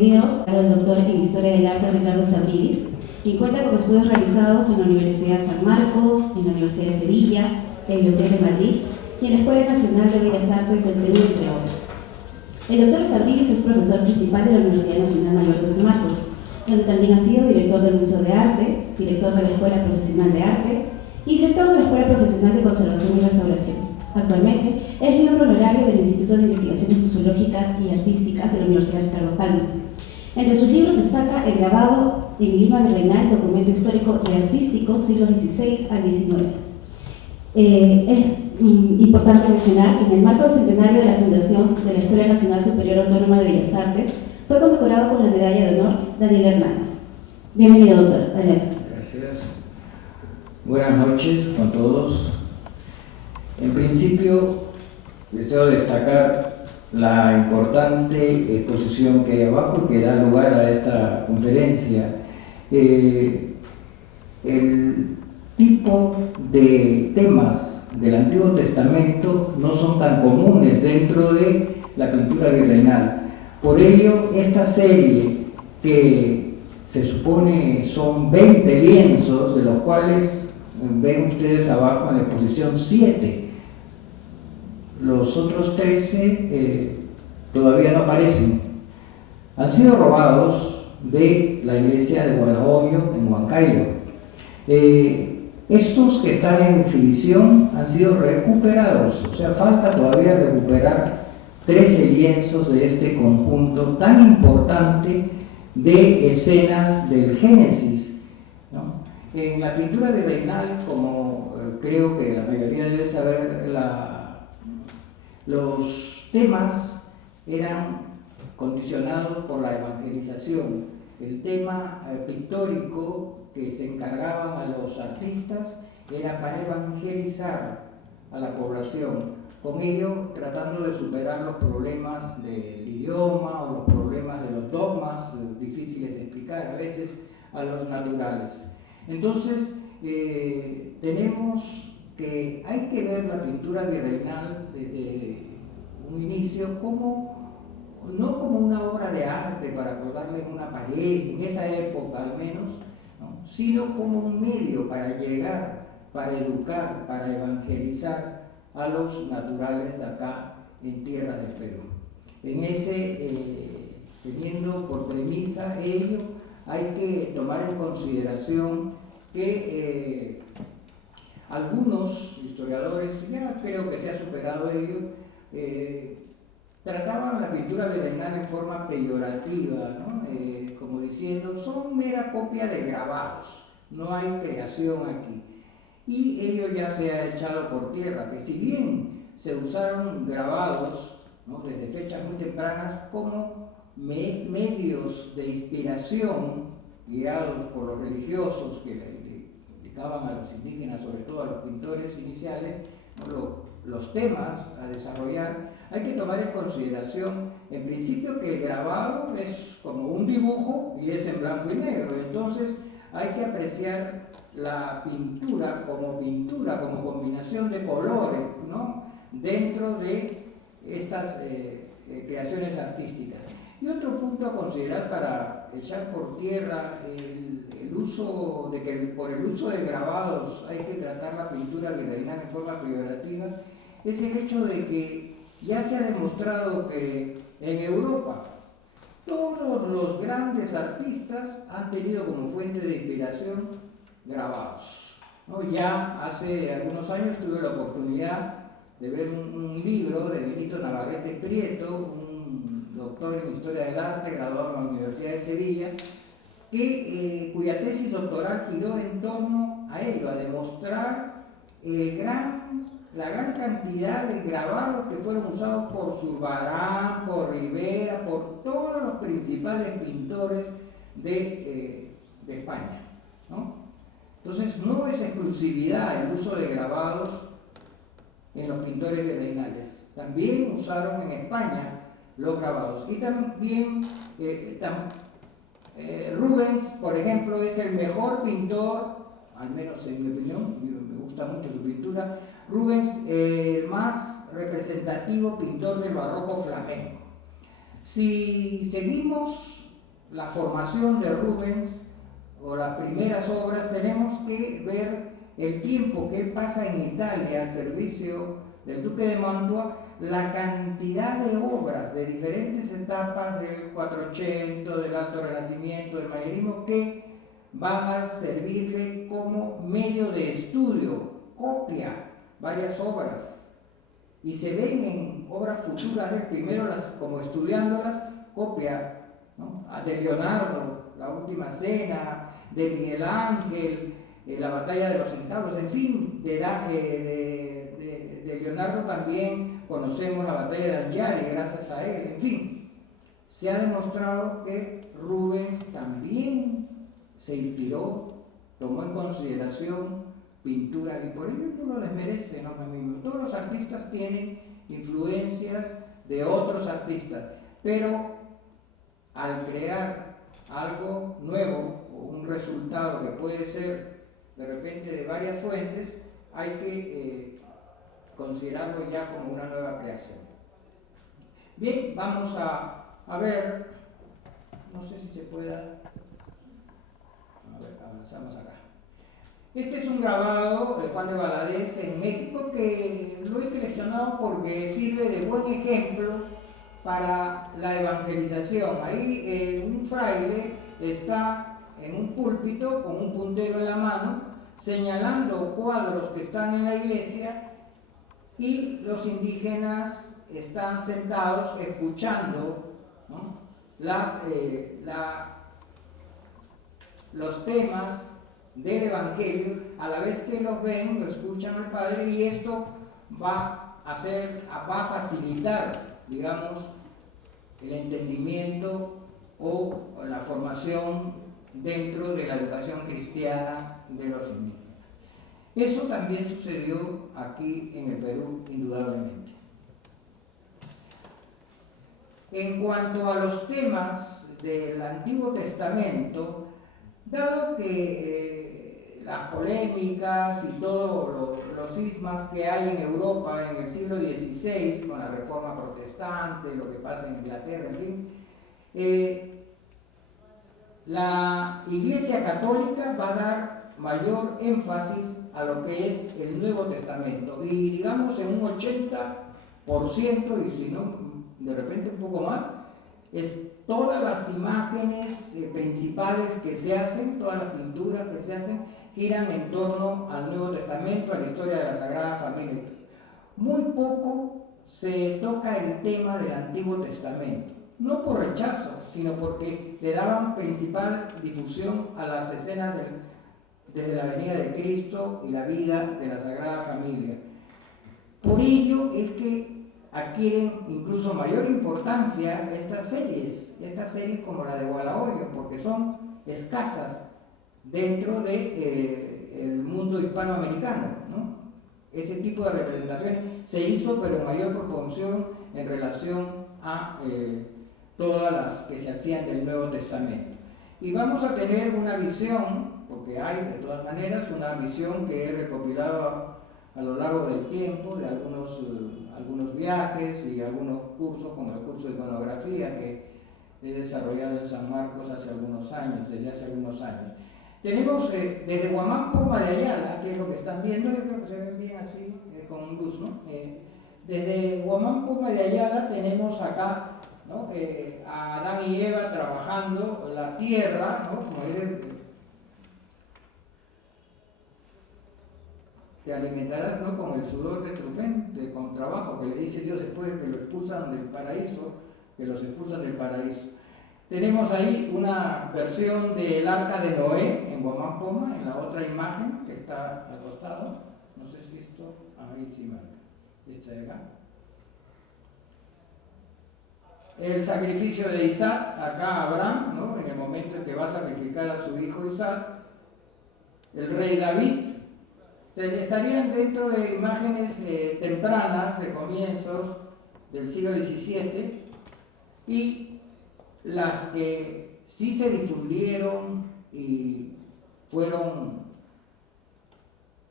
Bienvenidos al doctor en Historia del Arte Ricardo Stavridis, quien cuenta con estudios realizados en la Universidad de San Marcos, en la Universidad de Sevilla, en la Universidad de Madrid y en la Escuela Nacional de Bellas Artes del Perú, entre otros. El doctor Stavridis es profesor principal de la Universidad Nacional Mayor de San Marcos, donde también ha sido director del Museo de Arte, director de la Escuela Profesional de Arte y director de la Escuela Profesional de Conservación y Restauración. Actualmente es miembro honorario del Instituto de Investigaciones Museológicas y Artísticas de la Universidad Ricardo Palma. Entre sus libros destaca El grabado en Lima Virreinal, documento histórico y artístico, siglos XVI al XIX. Es importante mencionar que en el marco del centenario de la fundación de la Escuela Nacional Superior Autónoma de Bellas Artes, fue condecorado con la medalla de honor Daniel Hernández. Bienvenido, doctor. Adelante. Gracias. Buenas noches con todos. En principio, deseo destacar la importante exposición que hay abajo y que da lugar a esta conferencia. El tipo de temas del Antiguo Testamento no son tan comunes dentro de la pintura virreinal. Por ello, esta serie, que se supone son 20 lienzos, de los cuales ven ustedes abajo en la exposición 7. Los otros 13 todavía no aparecen. Han sido robados de la iglesia de Guanahoyo, en Huancayo. Estos que están en exhibición han sido recuperados, o sea, falta todavía recuperar 13 lienzos de este conjunto tan importante de escenas del Génesis, ¿no? En la pintura virreinal, como creo que la mayoría debe saber, los temas eran condicionados por la evangelización. El tema pictórico que se encargaban a los artistas era para evangelizar a la población, con ello tratando de superar los problemas del idioma o los problemas de los dogmas difíciles de explicar a veces a los naturales. Entonces tenemos que hay que ver la pintura virreinal desde un inicio no como una obra de arte para colgarle en una pared, en esa época al menos, ¿no? Sino como un medio para llegar, para educar, para evangelizar a los naturales de acá en tierras del Perú. En teniendo por premisa ello, hay que tomar en consideración que algunos historiadores, ya creo que se ha superado ello, trataban la pintura virreinal en forma peyorativa, ¿no? Como diciendo, son mera copia de grabados, no hay creación aquí. Y ello ya se ha echado por tierra, que si bien se usaron grabados, ¿no?, desde fechas muy tempranas como medios de inspiración guiados por los religiosos que le dedicaban a los indígenas, sobre todo a los pintores iniciales, ¿no?, los temas a desarrollar, hay que tomar en consideración, en principio, que el grabado es como un dibujo y es en blanco y negro. Entonces hay que apreciar la pintura, como combinación de colores, ¿no?, dentro de estas creaciones artísticas. Y otro punto a considerar para echar por tierra el uso de que por el uso de grabados hay que tratar la pintura virreinal en forma peyorativa es el hecho de que ya se ha demostrado que en Europa todos los grandes artistas han tenido como fuente de inspiración grabados, ¿no? Ya hace algunos años tuve la oportunidad de ver un libro de Benito Navarrete Prieto, un doctor en Historia del Arte, graduado en la Universidad de Sevilla, cuya tesis doctoral giró en torno a ello, a demostrar la gran cantidad de grabados que fueron usados por Zurbarán, por Rivera, por todos los principales pintores de España, ¿no? Entonces no es exclusividad el uso de grabados en los pintores virreinales. También usaron en España los grabados. Y también Rubens, por ejemplo, es el mejor pintor, al menos en mi opinión, me gusta mucho su pintura. Rubens, el más representativo pintor del barroco flamenco. Si seguimos la formación de Rubens o las primeras obras, tenemos que ver el tiempo que él pasa en Italia al servicio del duque de Mantua, la cantidad de obras de diferentes etapas del 480, del Alto Renacimiento, del Manierismo, que van a servirle como medio de estudio, copia varias obras, y se ven en obras futuras de primero como estudiándolas, copia, ¿no? De Leonardo, La Última Cena, de Miguel Ángel, la Batalla de los Centauros, en fin, de Leonardo también conocemos la Batalla de Anghiari, gracias a él. En fin, se ha demostrado que Rubens también se inspiró, tomó en consideración pintura, y por ello no lo desmerece, ¿no? Todos los artistas tienen influencias de otros artistas, pero al crear algo nuevo o un resultado que puede ser de repente de varias fuentes, hay que considerarlo ya como una nueva creación. Bien, vamos a ver, no sé si se pueda, a ver, avanzamos acá. Este es un grabado de Juan de Valadez en México, que lo he seleccionado porque sirve de buen ejemplo para la evangelización. Ahí un fraile está en un púlpito con un puntero en la mano, señalando cuadros que están en la iglesia, y los indígenas están sentados escuchando, ¿no? Los temas del Evangelio, a la vez que los ven, lo escuchan al Padre, y esto va a facilitar, digamos, el entendimiento o la formación dentro de la educación cristiana de los indígenas. Eso también sucedió aquí en el Perú, indudablemente. En cuanto a los temas del Antiguo Testamento, dado que las polémicas y todos los cismas que hay en Europa en el siglo XVI, con la Reforma Protestante, lo que pasa en Inglaterra, en fin, la Iglesia Católica va a dar mayor énfasis a lo que es el Nuevo Testamento, y digamos en un 80%, y si no, de repente un poco más, es todas las imágenes principales que se hacen, todas las pinturas que se hacen, giran en torno al Nuevo Testamento, a la historia de la Sagrada Familia. Muy poco se toca el tema del Antiguo Testamento, no por rechazo, sino porque le daban principal difusión a las escenas desde la venida de Cristo y la vida de la Sagrada Familia. Por ello es que adquieren incluso mayor importancia estas series como la de Gualahoyo, porque son escasas dentro del mundo hispanoamericano, ¿no? Ese tipo de representaciones se hizo, pero en mayor proporción en relación a todas las que se hacían del Nuevo Testamento. Y vamos a tener una visión, porque hay de todas maneras una visión que he recopilado a lo largo del tiempo, de algunos viajes y algunos cursos, como el curso de iconografía que he desarrollado en San Marcos desde hace algunos años. Tenemos desde Huamán, Poma de Ayala, que es lo que están viendo, yo creo que se ven bien así, con luz, ¿no? Desde Huamán, Poma de Ayala tenemos acá, ¿no? A Adán y Eva trabajando la tierra, ¿no? Como te alimentarás, ¿no? Con el sudor de tu frente, con trabajo, que le dice Dios después que lo expulsan del paraíso, que los expulsan del paraíso. Tenemos ahí una versión del Arca de Noé en Huamán, Poma, en la otra imagen que está al costado. No sé si esto, ahí sí marca, esta de acá. El sacrificio de Isaac, acá Abraham, ¿no? En el momento en que va a sacrificar a su hijo Isaac. El rey David. Estarían dentro de imágenes tempranas, de comienzos del siglo XVII, y las que sí se difundieron y fueron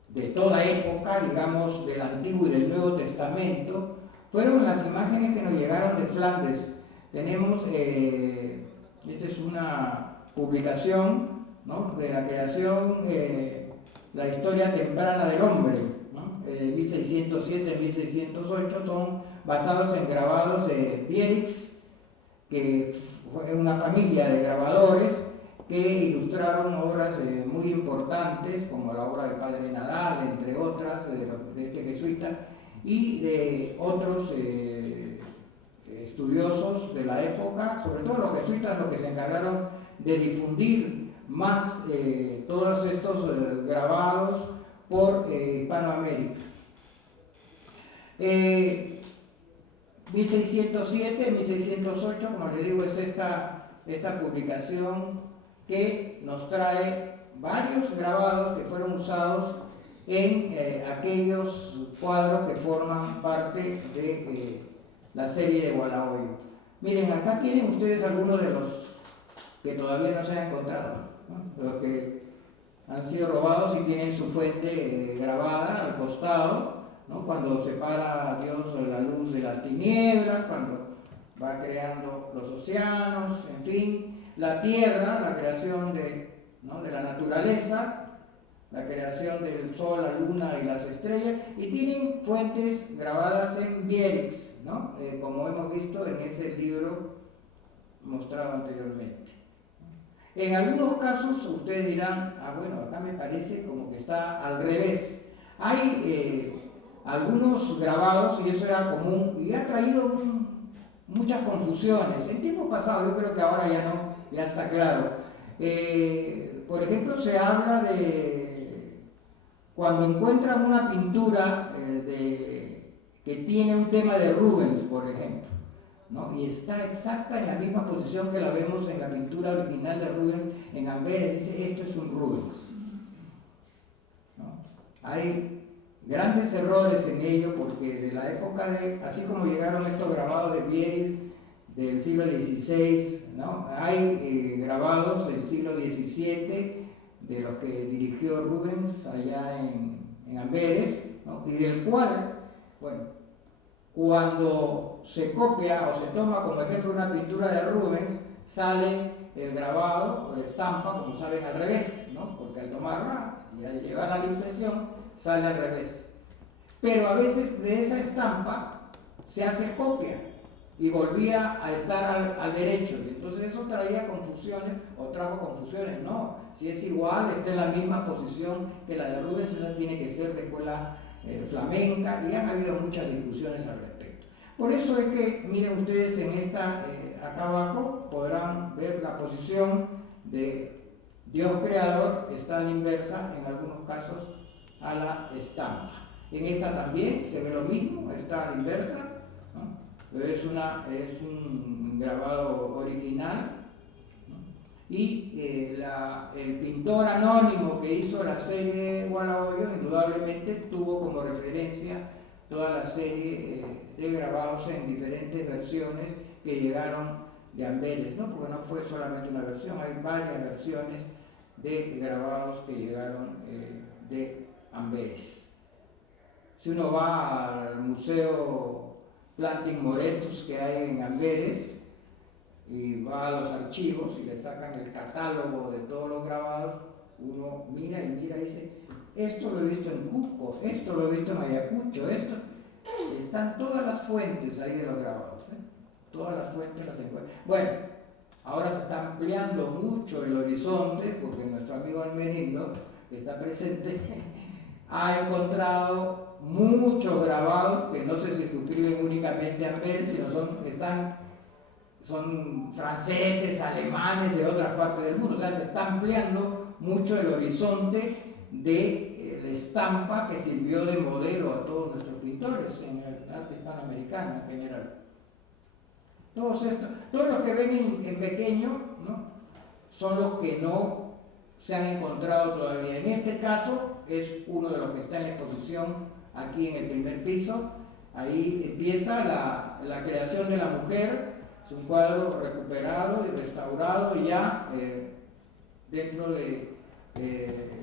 de toda época, digamos, del Antiguo y del Nuevo Testamento, fueron las imágenes que nos llegaron de Flandes. Tenemos Esta es una publicación, ¿no?, de la creación, la historia temprana del hombre, ¿no?, 1607-1608, son basados en grabados de Vierix, que fue una familia de grabadores que ilustraron obras muy importantes, como la obra del Padre Nadal, entre otras, de este jesuita, y de otros estudiosos de la época, sobre todo los jesuitas, los que se encargaron de difundir más todos estos grabados por Hispanoamérica. 1607, 1608, como les digo, es esta publicación que nos trae varios grabados que fueron usados en aquellos cuadros que forman parte de la serie de Gualahoyo. Miren, acá tienen ustedes algunos de los que todavía no se han encontrado, ¿no?, los que han sido robados y tienen su fuente grabada al costado, ¿no?, cuando separa a Dios la luz de las tinieblas, cuando va creando los océanos, en fin, la tierra, la creación ¿no?, de la naturaleza, la creación del sol, la luna y las estrellas, y tienen fuentes grabadas en Vierix, ¿no?, como hemos visto en ese libro mostrado anteriormente. En algunos casos ustedes dirán, bueno, acá me parece como que está al revés. Hay algunos grabados, y eso era común, y ha traído muchas confusiones. En tiempos pasados, yo creo que ahora ya no, ya está claro. Por ejemplo, se habla de cuando encuentran una pintura que tiene un tema de Rubens, por ejemplo, ¿no?, y está exacta en la misma posición que la vemos en la pintura original de Rubens en Amberes, dice, esto es un Rubens, ¿no? Hay grandes errores en ello, porque de la época así como llegaron estos grabados de Vierix del siglo XVI, ¿no?, hay grabados del siglo XVII, de los que dirigió Rubens allá en Amberes, ¿no?, y del cual, bueno, cuando se copia o se toma como ejemplo una pintura de Rubens, sale el grabado o la estampa, como saben, al revés, ¿no?, porque al tomarla y al llevar a la impresión sale al revés. Pero a veces de esa estampa se hace copia y volvía a estar al derecho, y entonces eso traía confusiones o trajo confusiones. No, si es igual, está en la misma posición que la de Rubens, esa tiene que ser de escuela flamenca, y han habido muchas discusiones al respecto. Por eso es que, miren ustedes, en esta, acá abajo, podrán ver la posición de Dios creador, está a la inversa, en algunos casos, a la estampa. En esta también se ve lo mismo, está a la inversa, ¿no?, pero es un grabado original, ¿no?, y el pintor anónimo que hizo la serie Gualahoyo indudablemente tuvo como referencia toda la serie de grabados en diferentes versiones que llegaron de Amberes, ¿no?, porque no fue solamente una versión, hay varias versiones de grabados que llegaron de Amberes. Si uno va al Museo Plantin Moretus que hay en Amberes y va a los archivos y le sacan el catálogo de todos los grabados, uno mira y mira y dice, esto lo he visto en Cusco, esto lo he visto en Ayacucho, esto, están todas las fuentes ahí de los grabados, todas las fuentes las encuentran. Bueno, ahora se está ampliando mucho el horizonte, porque nuestro amigo Almerindo, que está presente, ha encontrado muchos grabados que no se circunscriben únicamente a Amberes, sino son franceses, alemanes, de otras partes del mundo. O sea, se está ampliando mucho el horizonte de la estampa que sirvió de modelo a todos nuestros pintores en el arte hispanoamericano en general. Todos los que ven en pequeño, ¿no?, son los que no se han encontrado todavía. En este caso es uno de los que está en la exposición aquí en el primer piso. Ahí empieza la creación de la mujer. Es un cuadro recuperado y restaurado ya dentro del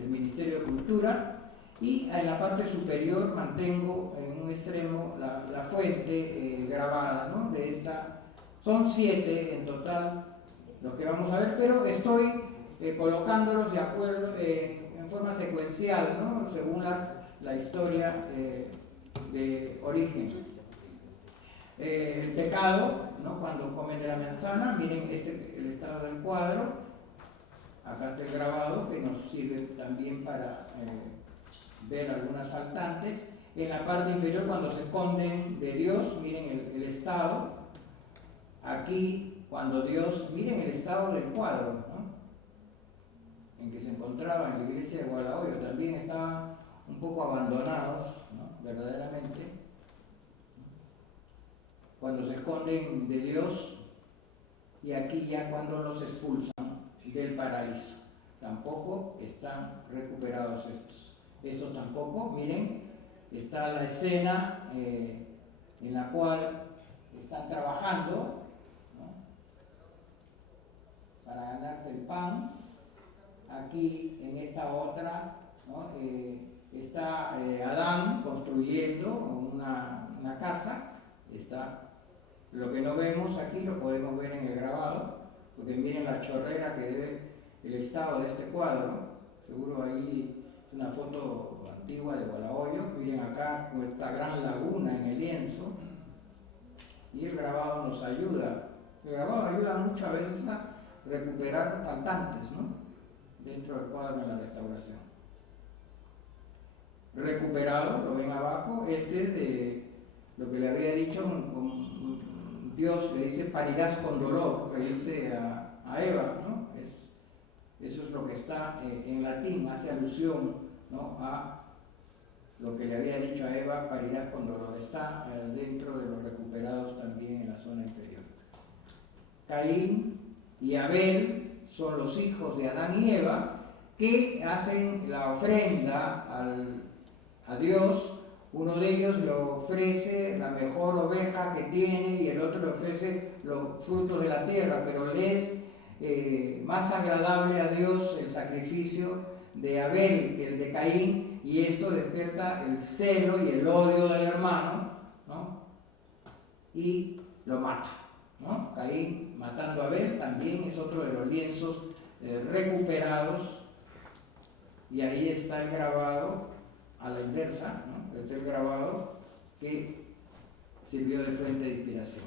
Ministerio de Cultura, y en la parte superior mantengo en un extremo la fuente grabada, ¿no?, de esta. Son 7 en total los que vamos a ver, pero estoy colocándolos de acuerdo, en forma secuencial, ¿no? Según la historia de origen. El pecado, ¿no? Cuando comen de la manzana, miren el estado del cuadro, acá está el grabado que nos sirve también para ver algunas faltantes. En la parte inferior, cuando se esconden de Dios, miren el estado. Aquí, cuando Dios, miren el estado del cuadro, ¿no? En que se encontraba en la iglesia de Gualahoyo, también estaban un poco abandonados, ¿no? Verdaderamente. Cuando se esconden de Dios, y aquí ya cuando los expulsan del paraíso. Tampoco están recuperados estos. Estos tampoco, miren, está la escena en la cual están trabajando, ¿no? Para ganarse el pan. Aquí en esta otra, ¿no? Está Adán construyendo una casa. Está lo que no vemos aquí, lo podemos ver en el grabado, porque miren la chorrera que debe el estado de este cuadro. Seguro ahí es una foto antigua de Gualahoyo. Miren acá esta gran laguna en el lienzo, y el grabado nos ayuda. El grabado ayuda mucho a veces a recuperar faltantes, ¿no? Dentro del cuadro en la restauración. Recuperado, lo ven abajo, este es de lo que le había dicho, Dios le dice parirás con dolor, le dice a Eva, ¿no? Eso es lo que está en latín, hace alusión, ¿no? A lo que le había dicho a Eva, parirás con dolor. Está dentro de los recuperados también en la zona inferior. Caín y Abel son los hijos de Adán y Eva que hacen la ofrenda a Dios. Uno de ellos le ofrece la mejor oveja que tiene y el otro le ofrece los frutos de la tierra, pero le es más agradable a Dios el sacrificio de Abel que el de Caín, y esto despierta el celo y el odio del hermano, ¿no? Y lo mata, ¿no? Caín matando a Abel también es otro de los lienzos recuperados, y ahí está el grabado a la inversa, ¿no? Este es el grabado que sirvió de fuente de inspiración.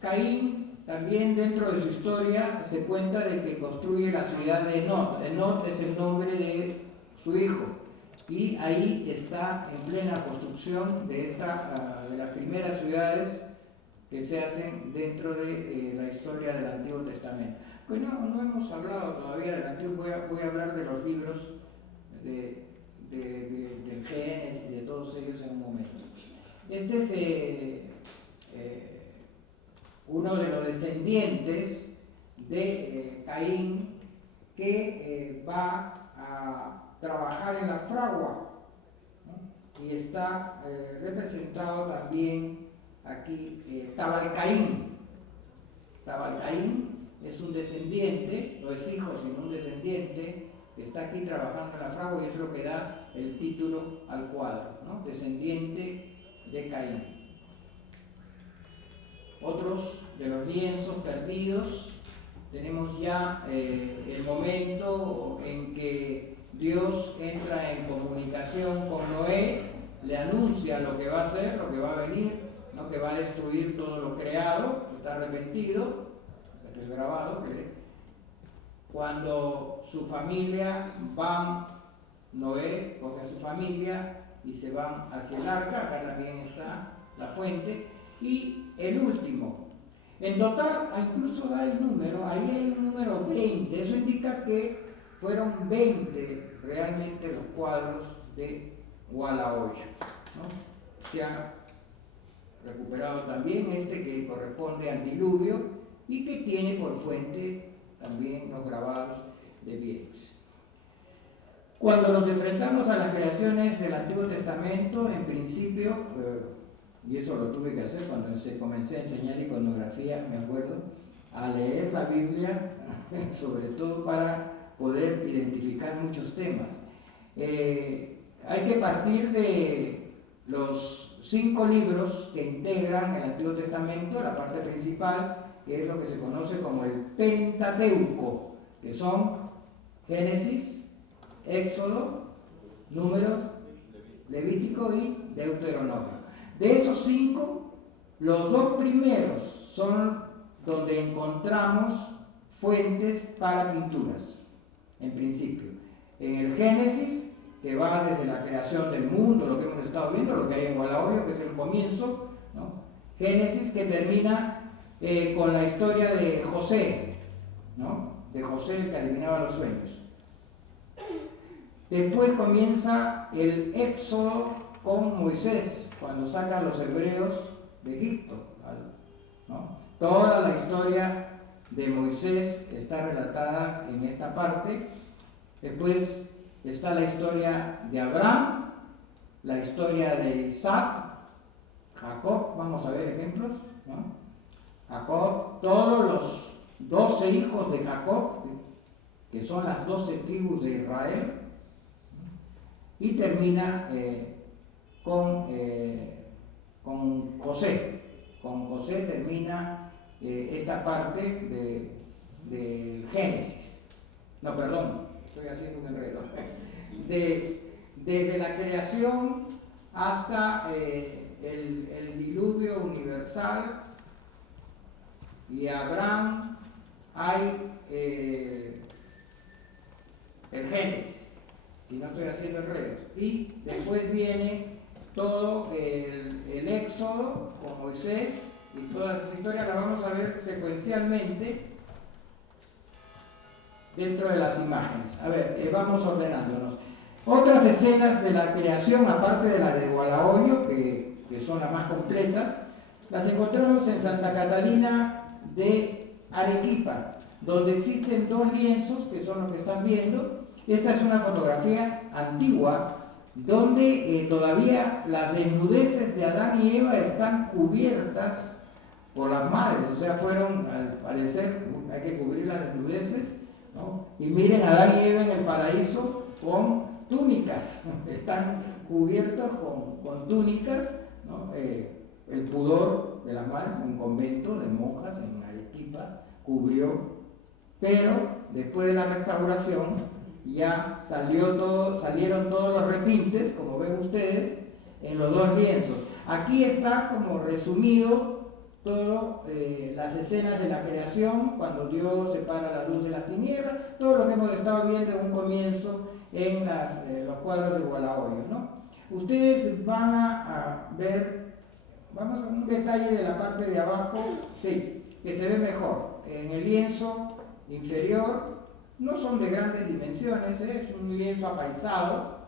Caín también, dentro de su historia, se cuenta de que construye la ciudad de Enot. Enot es el nombre de su hijo, y ahí está en plena construcción de las primeras ciudades que se hacen dentro de la historia del Antiguo Testamento. Pues no hemos hablado todavía del Antiguo. Voy a hablar de los libros del Génesis y de todos ellos en un momento. Este es uno de los descendientes de Caín que va a trabajar en la fragua, ¿no? Y está representado también aquí Tabalcaín. Tabalcaín es un descendiente, no es hijo sino un descendiente, que está aquí trabajando en la fragua, y es lo que da el título al cuadro, ¿no? Descendiente de Caín. Otros de los lienzos perdidos, tenemos ya el momento en que Dios entra en comunicación con Noé, le anuncia lo que va a hacer, lo que va a venir, ¿no? Que va a destruir todo lo creado, que está arrepentido. Este es el grabado que cuando su familia Noé coge a su familia y se van hacia el arca. Acá también está la fuente. Y el último, en total, incluso da el número, ahí hay un número 20, eso indica que fueron 20 realmente los cuadros de Gualahoyo, ¿no? Se ha recuperado también este que corresponde al diluvio y que tiene por fuente también los grabados de Vieques. Cuando nos enfrentamos a las creaciones del Antiguo Testamento, en principio, y eso lo tuve que hacer cuando comencé a enseñar iconografía, me acuerdo, a leer la Biblia, sobre todo para poder identificar muchos temas. Hay que partir de los 5 libros que integran el Antiguo Testamento, la parte principal, que es lo que se conoce como el Pentateuco, que son Génesis, Éxodo, Números, Levítico y Deuteronomio. De esos 5, los 2 primeros son donde encontramos fuentes para pinturas, en principio. En el Génesis, que va desde la creación del mundo, lo que hemos estado viendo, lo que hay en Gualahoyo, que es el comienzo, ¿no? Génesis que termina con la historia de José, ¿no? De José el que adivinaba los sueños. Después comienza el Éxodo con Moisés, cuando saca a los hebreos de Egipto, ¿no? Toda la historia de Moisés está relatada en esta parte. Después está la historia de Abraham, la historia de Isaac, Jacob, vamos a ver ejemplos, ¿no? Jacob, todos los 12 hijos de Jacob, que son las 12 tribus de Israel, y termina con José. Con José termina esta parte del Génesis. No, perdón, estoy haciendo un enredo. Desde la creación hasta el diluvio universal y Abraham hay el Génesis, si no estoy haciendo enredos. Y después viene todo el Éxodo con Moisés, y todas esas historias las vamos a ver secuencialmente dentro de las imágenes. A ver, vamos ordenándonos. Otras escenas de la creación, aparte de las de Gualahoyo, que son las más completas, las encontramos en Santa Catalina de Arequipa, donde existen 2 lienzos, que son los que están viendo. Esta es una fotografía antigua, donde todavía las desnudeces de Adán y Eva están cubiertas por las madres, o sea, fueron, al parecer, hay que cubrir las desnudeces, ¿no? Y miren, Adán y Eva en el paraíso con túnicas, están cubiertos con túnicas, ¿no? El pudor de las madres, un convento de monjas en Arequipa cubrió, pero después de la restauración ya salieron todos los repintes, como ven ustedes, en los 2 lienzos. Aquí está como resumido todas las escenas de la creación, cuando Dios separa la luz de las tinieblas, todo lo que hemos estado viendo en un comienzo en los cuadros de Gualahoyo, ¿no? Ustedes van a ver, vamos a un detalle de la parte de abajo, sí, que se ve mejor. En el lienzo inferior no son de grandes dimensiones, es un lienzo apaisado,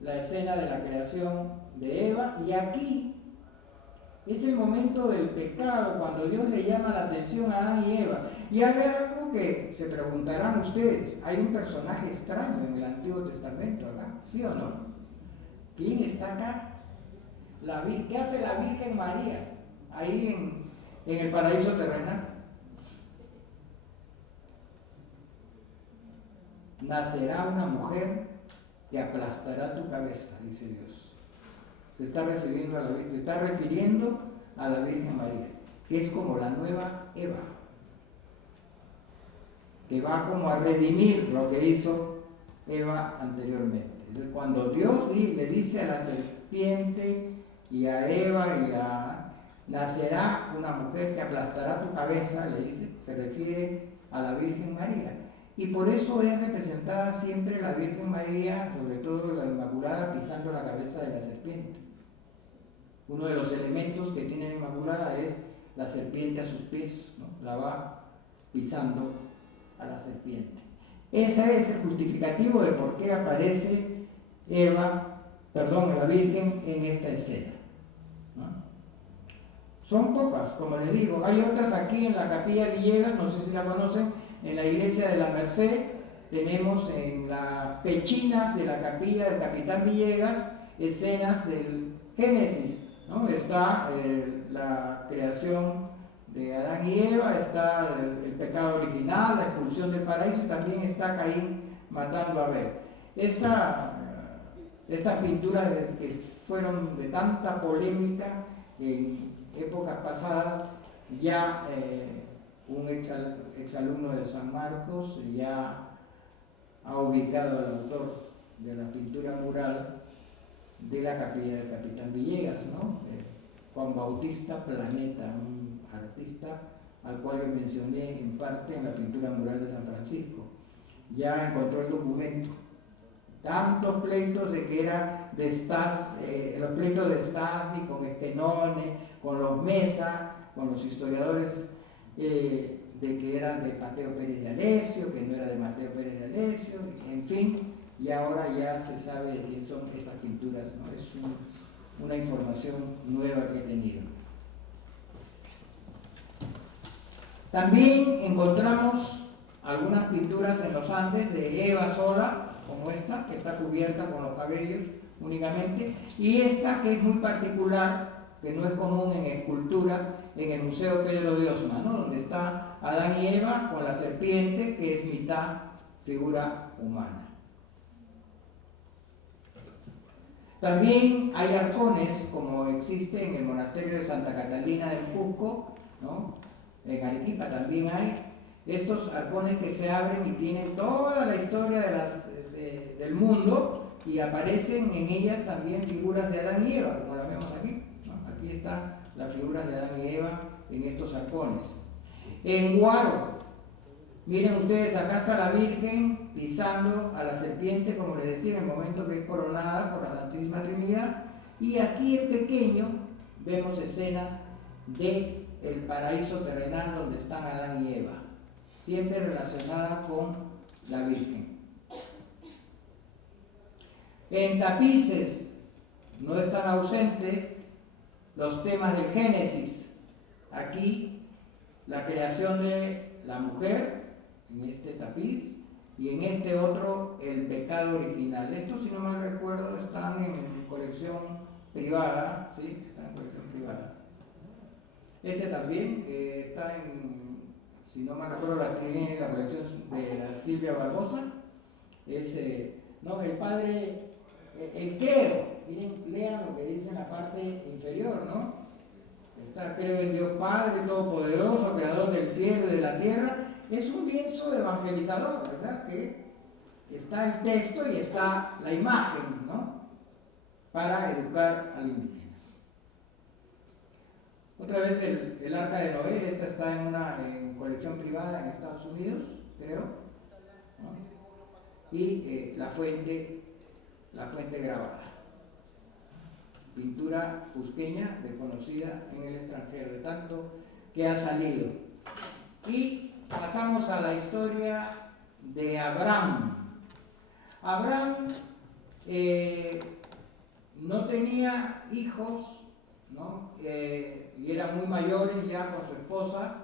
la escena de la creación de Eva, y aquí es el momento del pecado, cuando Dios le llama la atención a Adán y Eva. Y hay algo que se preguntarán ustedes, hay un personaje extraño en el Antiguo Testamento, ¿verdad? ¿Sí o no? ¿Quién está acá? ¿Qué hace la Virgen María ahí en el paraíso terrenal? Nacerá una mujer que aplastará tu cabeza, dice Dios. Se está refiriendo a la Virgen María, que es como la nueva Eva, que va como a redimir lo que hizo Eva anteriormente. Entonces, cuando Dios le dice a la serpiente y a Eva nacerá una mujer que aplastará tu cabeza, le dice, se refiere a la Virgen María. Y por eso es representada siempre la Virgen María, sobre todo la Inmaculada, pisando la cabeza de la serpiente. Uno de los elementos que tiene la Inmaculada es la serpiente a sus pies, ¿no? La va pisando a la serpiente. Ese es el justificativo de por qué aparece la Virgen en esta escena, ¿no? Son pocas, como les digo. Hay otras aquí en la Capilla Villegas, no sé si la conocen, en la iglesia de la Merced. Tenemos en las pechinas de la capilla del Capitán Villegas escenas del Génesis, ¿no? Está la creación de Adán y Eva, está el pecado original, la expulsión del paraíso, y también está Caín matando a Abel. Estas pinturas que fueron de tanta polémica en épocas pasadas, Ya un exalumno de San Marcos ya ha ubicado al autor de la pintura mural de la capilla del Capitán Villegas, ¿no? Juan Bautista Planeta, un artista al cual yo mencioné en parte en la pintura mural de San Francisco. Ya encontró el documento. Tantos pleitos de que era de Stas, los pleitos de Stas y con Estenone, con los Mesa, con los historiadores de que eran de Mateo Pérez de Alessio, que no era de Mateo Pérez de Alessio, en fin, y ahora ya se sabe que son estas pinturas, ¿no? Es una información nueva que he tenido. También encontramos algunas pinturas en los Andes de Eva sola, como esta, que está cubierta con los cabellos únicamente, y esta que es muy particular, que no es común en escultura, en el Museo Pedro de Osma, ¿no? Donde está Adán y Eva con la serpiente, que es mitad figura humana. También hay arcones, como existe en el monasterio de Santa Catalina del Cusco, ¿no? En Arequipa también hay estos arcones que se abren y tienen toda la historia del mundo, y aparecen en ellas también figuras de Adán y Eva, como las vemos aquí, ¿no? Aquí están las figuras de Adán y Eva en estos arcones. En Huaro, miren ustedes, acá está la Virgen pisando a la serpiente, como les decía, en el momento que es coronada por la Santísima Trinidad, y aquí en pequeño vemos escenas del paraíso terrenal donde están Adán y Eva, siempre relacionadas con la Virgen. En tapices no están ausentes los temas del Génesis. Aquí la creación de la mujer, en este tapiz, y en este otro el pecado original. Estos, si no mal recuerdo, están en colección privada, ¿sí? Están en colección privada. Este también está en, si no mal recuerdo, la colección de la Silvia Barbosa. Es, no, el padre, el clero, miren, lean lo que dice en la parte inferior, ¿no? Está, creo en Dios Padre Todopoderoso, Creador del cielo y de la tierra. Es un lienzo evangelizador, ¿verdad? Que está el texto y está la imagen, ¿no? Para educar al indígena. Otra vez el Arca de Noé, esta está en una colección privada en Estados Unidos, creo, ¿no? Y la fuente grabada. Pintura cusqueña, desconocida en el extranjero, de tanto que ha salido. Y pasamos a la historia de Abraham. Abraham no tenía hijos, ¿no? Y eran muy mayores ya con su esposa.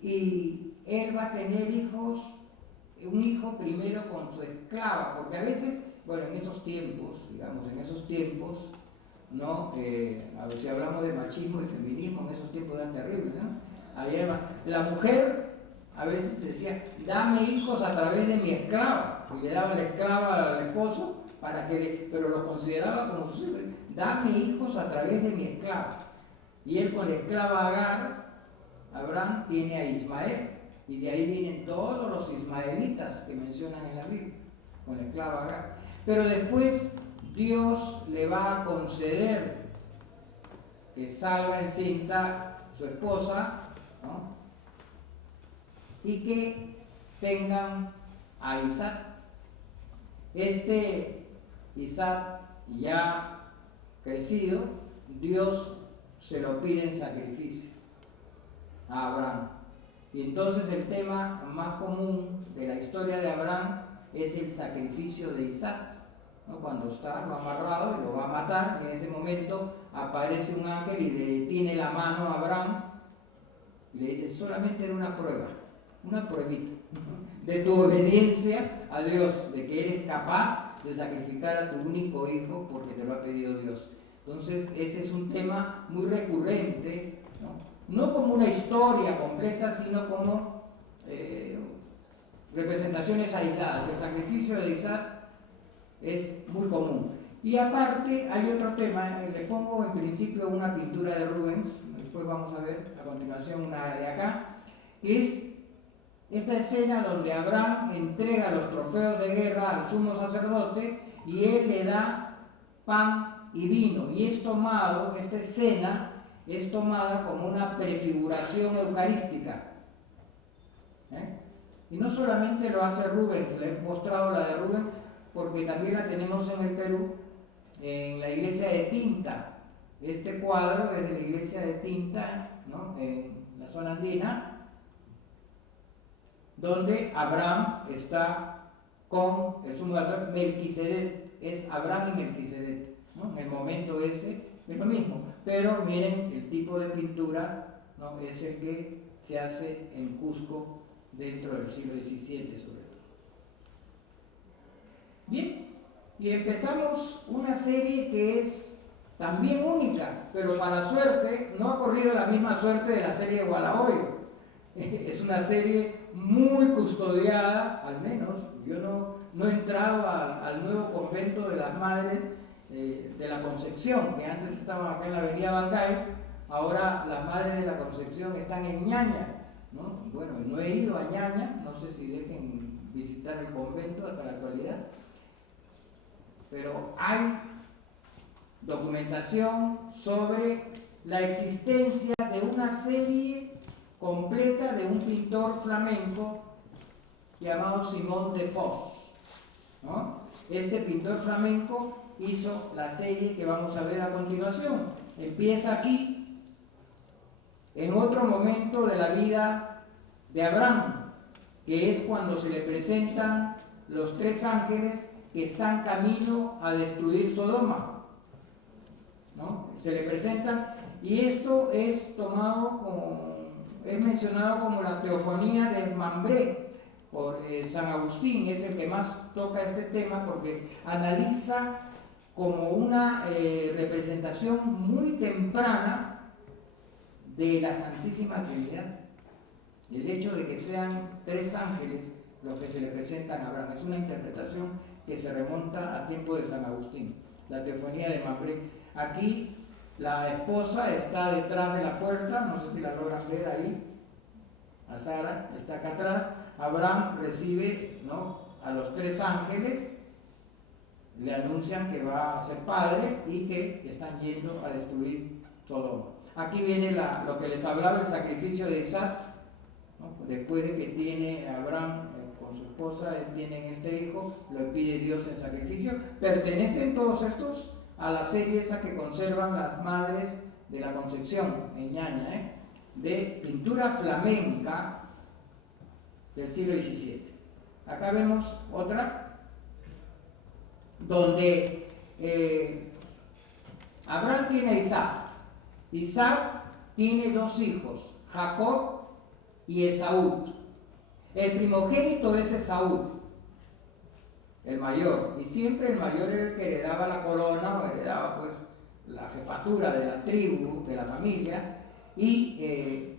Y él va a tener hijos, un hijo primero con su esclava, porque a veces, bueno, en esos tiempos, ¿no? A ver si hablamos de machismo y feminismo, en esos tiempos eran terribles, ¿no? La mujer a veces decía, dame hijos a través de mi esclava, y le daba la esclava al esposo, pero lo consideraba como sus hijos, dame hijos a través de mi esclava. Y él con la esclava Agar, Abraham tiene a Ismael, y de ahí vienen todos los ismaelitas que mencionan en la Biblia, con la esclava Agar. Pero después Dios le va a conceder que salga encinta su esposa, ¿no? Y que tengan a Isaac. Este Isaac ya crecido, Dios se lo pide en sacrificio a Abraham. Y entonces el tema más común de la historia de Abraham es el sacrificio de Isaac, ¿no? Cuando está amarrado y lo va a matar, y en ese momento aparece un ángel y le detiene la mano a Abraham y le dice, solamente era una prueba, una pruebita de tu obediencia a Dios, de que eres capaz de sacrificar a tu único hijo porque te lo ha pedido Dios. Entonces ese es un tema muy recurrente, no como una historia completa, sino como representaciones aisladas. El sacrificio de Isaac es muy común. Y aparte hay otro tema, le pongo en principio una pintura de Rubens, después vamos a ver a continuación una de acá, que es esta escena donde Abraham entrega los trofeos de guerra al sumo sacerdote y él le da pan y vino. Y es tomado, esta escena es tomada como una prefiguración eucarística. Y no solamente lo hace Rubens, le he mostrado la de Rubens porque también la tenemos en el Perú, en la iglesia de Tinta. Este cuadro es de la iglesia de Tinta, ¿no?, en la zona andina, donde Abraham está con el sumo sacerdote Melquisedec. Es Abraham y Melquisedec, ¿no? En el momento ese es lo mismo, pero miren el tipo de pintura, ¿no?, es el que se hace en Cusco dentro del siglo XVII sobre todo. Bien, y empezamos una serie que es también única, pero para suerte no ha corrido la misma suerte de la serie de Gualahoyo. Es una serie muy custodiada, al menos yo no he entrado al nuevo convento de las Madres de la Concepción, que antes estaban acá en la avenida Bancay. Ahora las Madres de la Concepción están en Ñaña, ¿no? Bueno, no he ido a Ñaña, no sé si dejen visitar el convento hasta la actualidad, pero hay documentación sobre la existencia de una serie completa de un pintor flamenco llamado Simón de Foz, ¿no? Este pintor flamenco hizo la serie que vamos a ver a continuación. Empieza aquí, en otro momento de la vida de Abraham, que es cuando se le presentan los tres ángeles que están camino a destruir Sodoma, ¿no? Se le presentan, y esto es tomado es mencionado como la teofonía de Mambré por San Agustín. Es el que más toca este tema porque analiza como una representación muy temprana de la Santísima Trinidad. El hecho de que sean tres ángeles los que se le presentan a Abraham es una interpretación que se remonta a tiempo de San Agustín, la teofonía de Mambré. Aquí la esposa está detrás de la puerta, no sé si la logran ver ahí, a Sara está acá atrás. Abraham recibe, ¿no?, a los tres ángeles, le anuncian que va a ser padre y que están yendo a destruir Sodoma. Aquí viene lo que les hablaba, el sacrificio de Isaac, ¿no? Después de que tiene Abraham con su esposa, tienen este hijo, lo pide Dios en sacrificio. Pertenecen todos estos a la serie esa que conservan las Madres de la Concepción en Ñaña, de pintura flamenca del siglo XVII. Acá vemos otra donde Abraham tiene a Isaac. Isaac tiene dos hijos, Jacob y Esaú. El primogénito es Esaú, el mayor, y siempre el mayor era el que heredaba la corona o heredaba pues la jefatura de la tribu, de la familia, y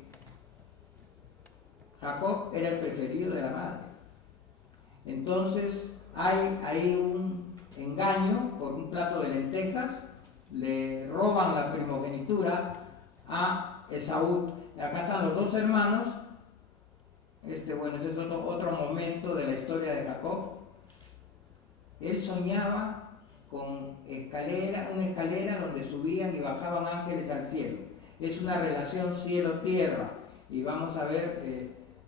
Jacob era el preferido de la madre. Entonces hay ahí un engaño por un plato de lentejas, le roban la primogenitura a Esaú. Acá están los dos hermanos. Bueno, este es otro momento de la historia de Jacob. Él soñaba con una escalera donde subían y bajaban ángeles al cielo. Es una relación cielo-tierra, y vamos a ver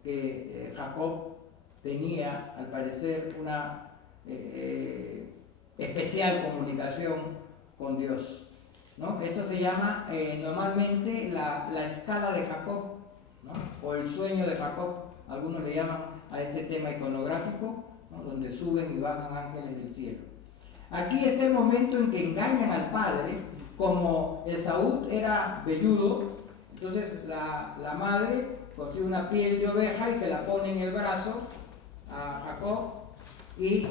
que Jacob tenía, al parecer, una especial comunicación con Dios, ¿no? Esto se llama normalmente la escala de Jacob, ¿no?, o el sueño de Jacob. Algunos le llaman a este tema iconográfico, ¿no?, donde suben y bajan ángeles del cielo. Aquí está el momento en que engañan al padre. Como Esaú era velludo, entonces la madre consigue una piel de oveja y se la pone en el brazo a Jacob, y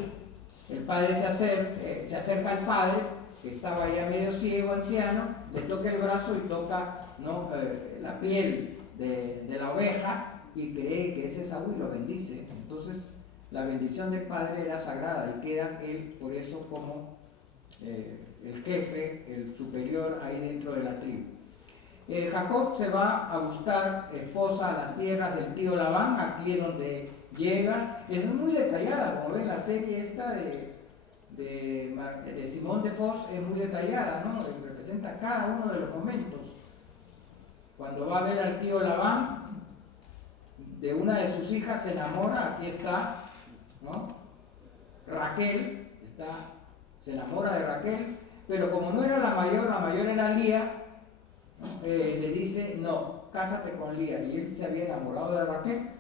el padre se acerca al padre, que estaba ya medio ciego, anciano, le toca el brazo y toca, ¿no?, la piel de la oveja, y cree que es Esaú y lo bendice. Entonces la bendición del padre era sagrada y queda él por eso como el jefe, el superior ahí dentro de la tribu. Jacob se va a buscar esposa a las tierras del tío Labán, aquí es donde llega. Es muy detallada, como ven, la serie esta de Simón de Foz es muy detallada, ¿no? Representa cada uno de los momentos. Cuando va a ver al tío Labán, de una de sus hijas se enamora, aquí está, ¿no? Raquel, se enamora de Raquel, pero como no era la mayor era Lía, le dice, no, cásate con Lía, y él se había enamorado de Raquel.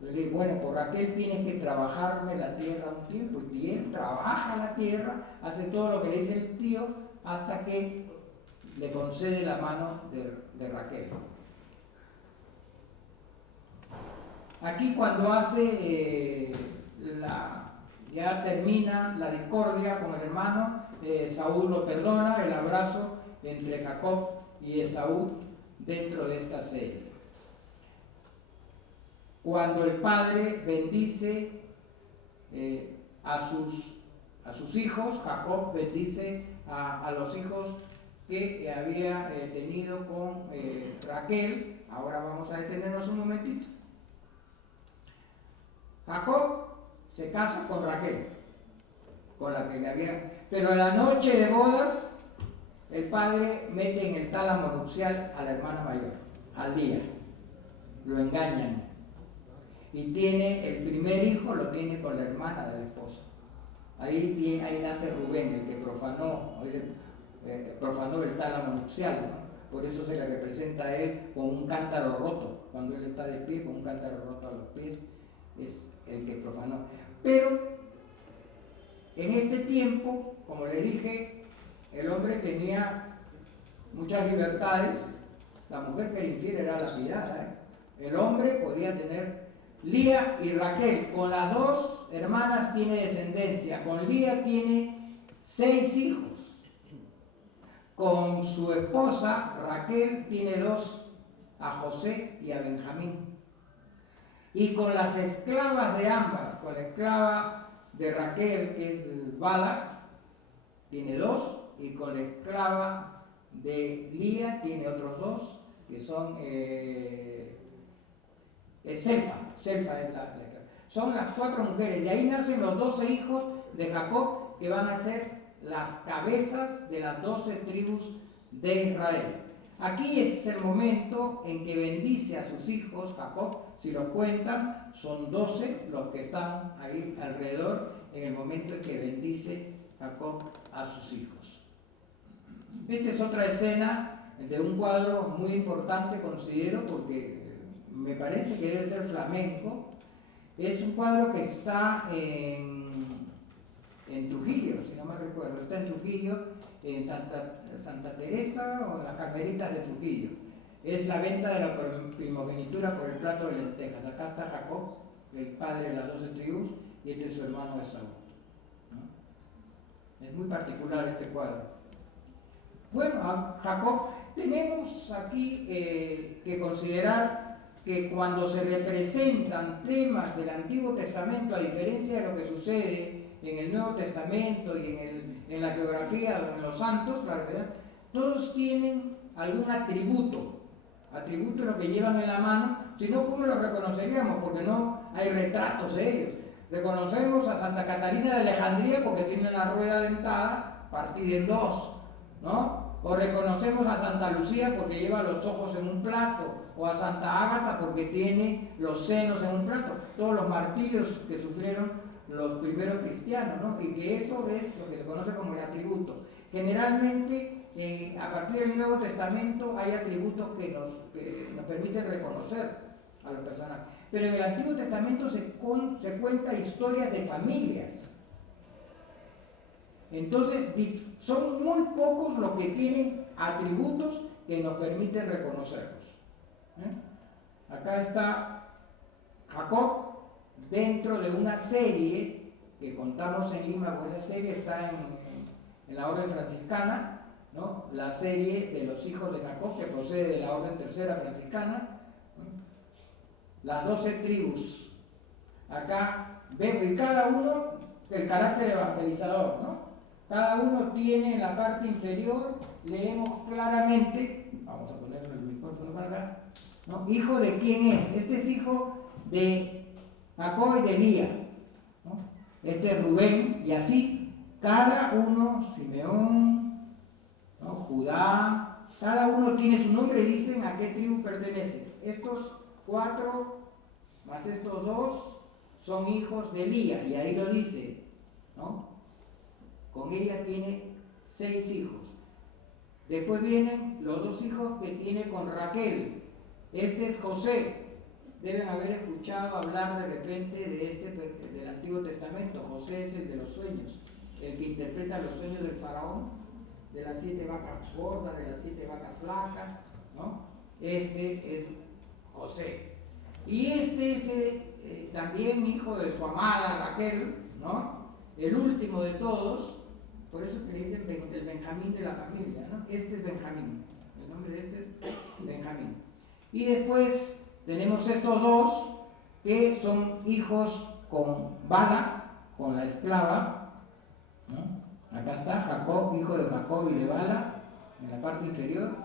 Le dice, bueno, por Raquel tienes que trabajarme la tierra un tiempo, y él trabaja la tierra, hace todo lo que le dice el tío, hasta que le concede la mano de Raquel. Aquí cuando hace ya termina la discordia con el hermano, Saúl lo perdona, el abrazo entre Jacob y Esaú dentro de esta serie. Cuando el padre bendice a sus hijos, Jacob bendice a los hijos que había tenido con Raquel. Ahora vamos a detenernos un momentito. Jacob se casa con Raquel, con la que le había... Pero en la noche de bodas, el padre mete en el tálamo nupcial a la hermana mayor, al día. Lo engañan. Y tiene el primer hijo, lo tiene con la hermana de la esposa. Ahí nace Rubén, el que profanó el tálamo nupcial, ¿no? Por eso se le representa a él con un cántaro roto. Cuando él está de pie, con un cántaro roto a los pies, es el que profanó. Pero en este tiempo, como les dije, el hombre tenía muchas libertades. La mujer que era infiel era lapidada, El hombre podía tener Lía y Raquel. Con las dos hermanas tiene descendencia. Con Lía tiene 6 hijos. Con su esposa Raquel tiene 2, a José y a Benjamín. Y con las esclavas de ambas, con la esclava de Raquel, que es Bala, tiene 2, y con la esclava de Lía tiene otros 2, que son Selfa es la esclava. Son las 4 mujeres, y ahí nacen los 12 hijos de Jacob, que van a ser las cabezas de las 12 tribus de Israel. Aquí es el momento en que bendice a sus hijos, Jacob, si los cuentan, son 12 los que están ahí alrededor en el momento en que bendice Jacob a sus hijos. Esta es otra escena de un cuadro muy importante, considero, porque me parece que debe ser flamenco. Es un cuadro que está en Trujillo, si no me recuerdo, está en Trujillo, en Santa Teresa o en las Carmelitas de Trujillo. Es la venta de la primogenitura por el plato de lentejas. Acá está Jacob, el padre de las 12 tribus, y este es su hermano Esaú, ¿no? Es muy particular este cuadro. Bueno, a Jacob tenemos aquí que considerar que cuando se representan temas del Antiguo Testamento, a diferencia de lo que sucede en el Nuevo Testamento y en la geografía o en los santos, todos tienen algún atributo es lo que llevan en la mano, si no, ¿cómo los reconoceríamos? Porque no hay retratos de ellos. Reconocemos a Santa Catarina de Alejandría porque tiene una rueda dentada partida en 2, ¿no? O reconocemos a Santa Lucía porque lleva los ojos en un plato, o a Santa Ágata porque tiene los senos en un plato. Todos los martirios que sufrieron los primeros cristianos, ¿no? Y que eso es lo que se conoce como el atributo. Generalmente, a partir del Nuevo Testamento hay atributos que nos permiten reconocer a los personajes. Pero en el Antiguo Testamento se cuenta historias de familias. Entonces, son muy pocos los que tienen atributos que nos permiten reconocerlos. Acá está Jacob dentro de una serie que contamos en Lima, con esa serie está en la orden franciscana, ¿no? La serie de los hijos de Jacob, que procede de la orden tercera franciscana, ¿no? Las 12 tribus. Acá vemos, y cada uno el carácter evangelizador, ¿no? Cada uno tiene en la parte inferior, leemos claramente, vamos a poner el micrófono para acá, ¿no? ¿Hijo de quién es? Este es hijo de Jacob y de Lía, ¿no? Este es Rubén, y así, cada uno, Simeón, ¿no? Judá, cada uno tiene su nombre y dicen a qué tribu pertenece. Estos 4 más estos 2 son hijos de Lía, y ahí lo dice, ¿no? Con ella tiene 6 hijos. Después vienen los 2 hijos que tiene con Raquel. Este es José. Deben haber escuchado hablar de repente del Antiguo Testamento. José es el de los sueños, el que interpreta los sueños del faraón, de las 7 vacas gordas, de las 7 vacas flacas, ¿no? Este es José. Y este es también hijo de su amada Raquel, ¿no? El último de todos, por eso que le dicen el Benjamín de la familia, ¿no? Este es Benjamín, el nombre de este es Benjamín. Y después tenemos estos 2 que son hijos con Bala, con la esclava, ¿no? Acá está Jacob, hijo de Jacob y de Bala, en la parte inferior.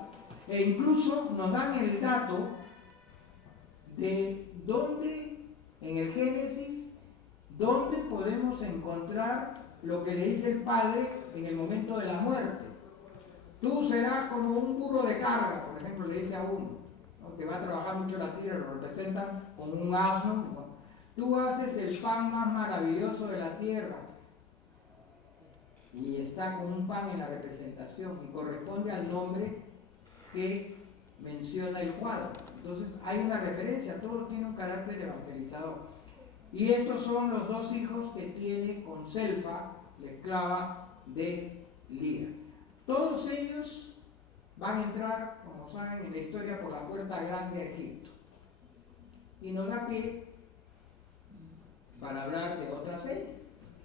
E incluso nos dan el dato de dónde, en el Génesis, dónde podemos encontrar lo que le dice el padre en el momento de la muerte. Tú serás como un burro de carga, por ejemplo, le dice a uno, ¿no? Que va a trabajar mucho la tierra, lo representan como un asno, ¿no? Tú haces el pan más maravilloso de la tierra. Y está con un pan en la representación y corresponde al nombre que menciona el cuadro. Entonces hay una referencia, todo tiene un carácter evangelizador. Y estos son los 2 hijos que tiene con Selfa, la esclava de Lía. Todos ellos van a entrar, como saben, en la historia por la puerta grande de Egipto. Y nos da pie para hablar de otra serie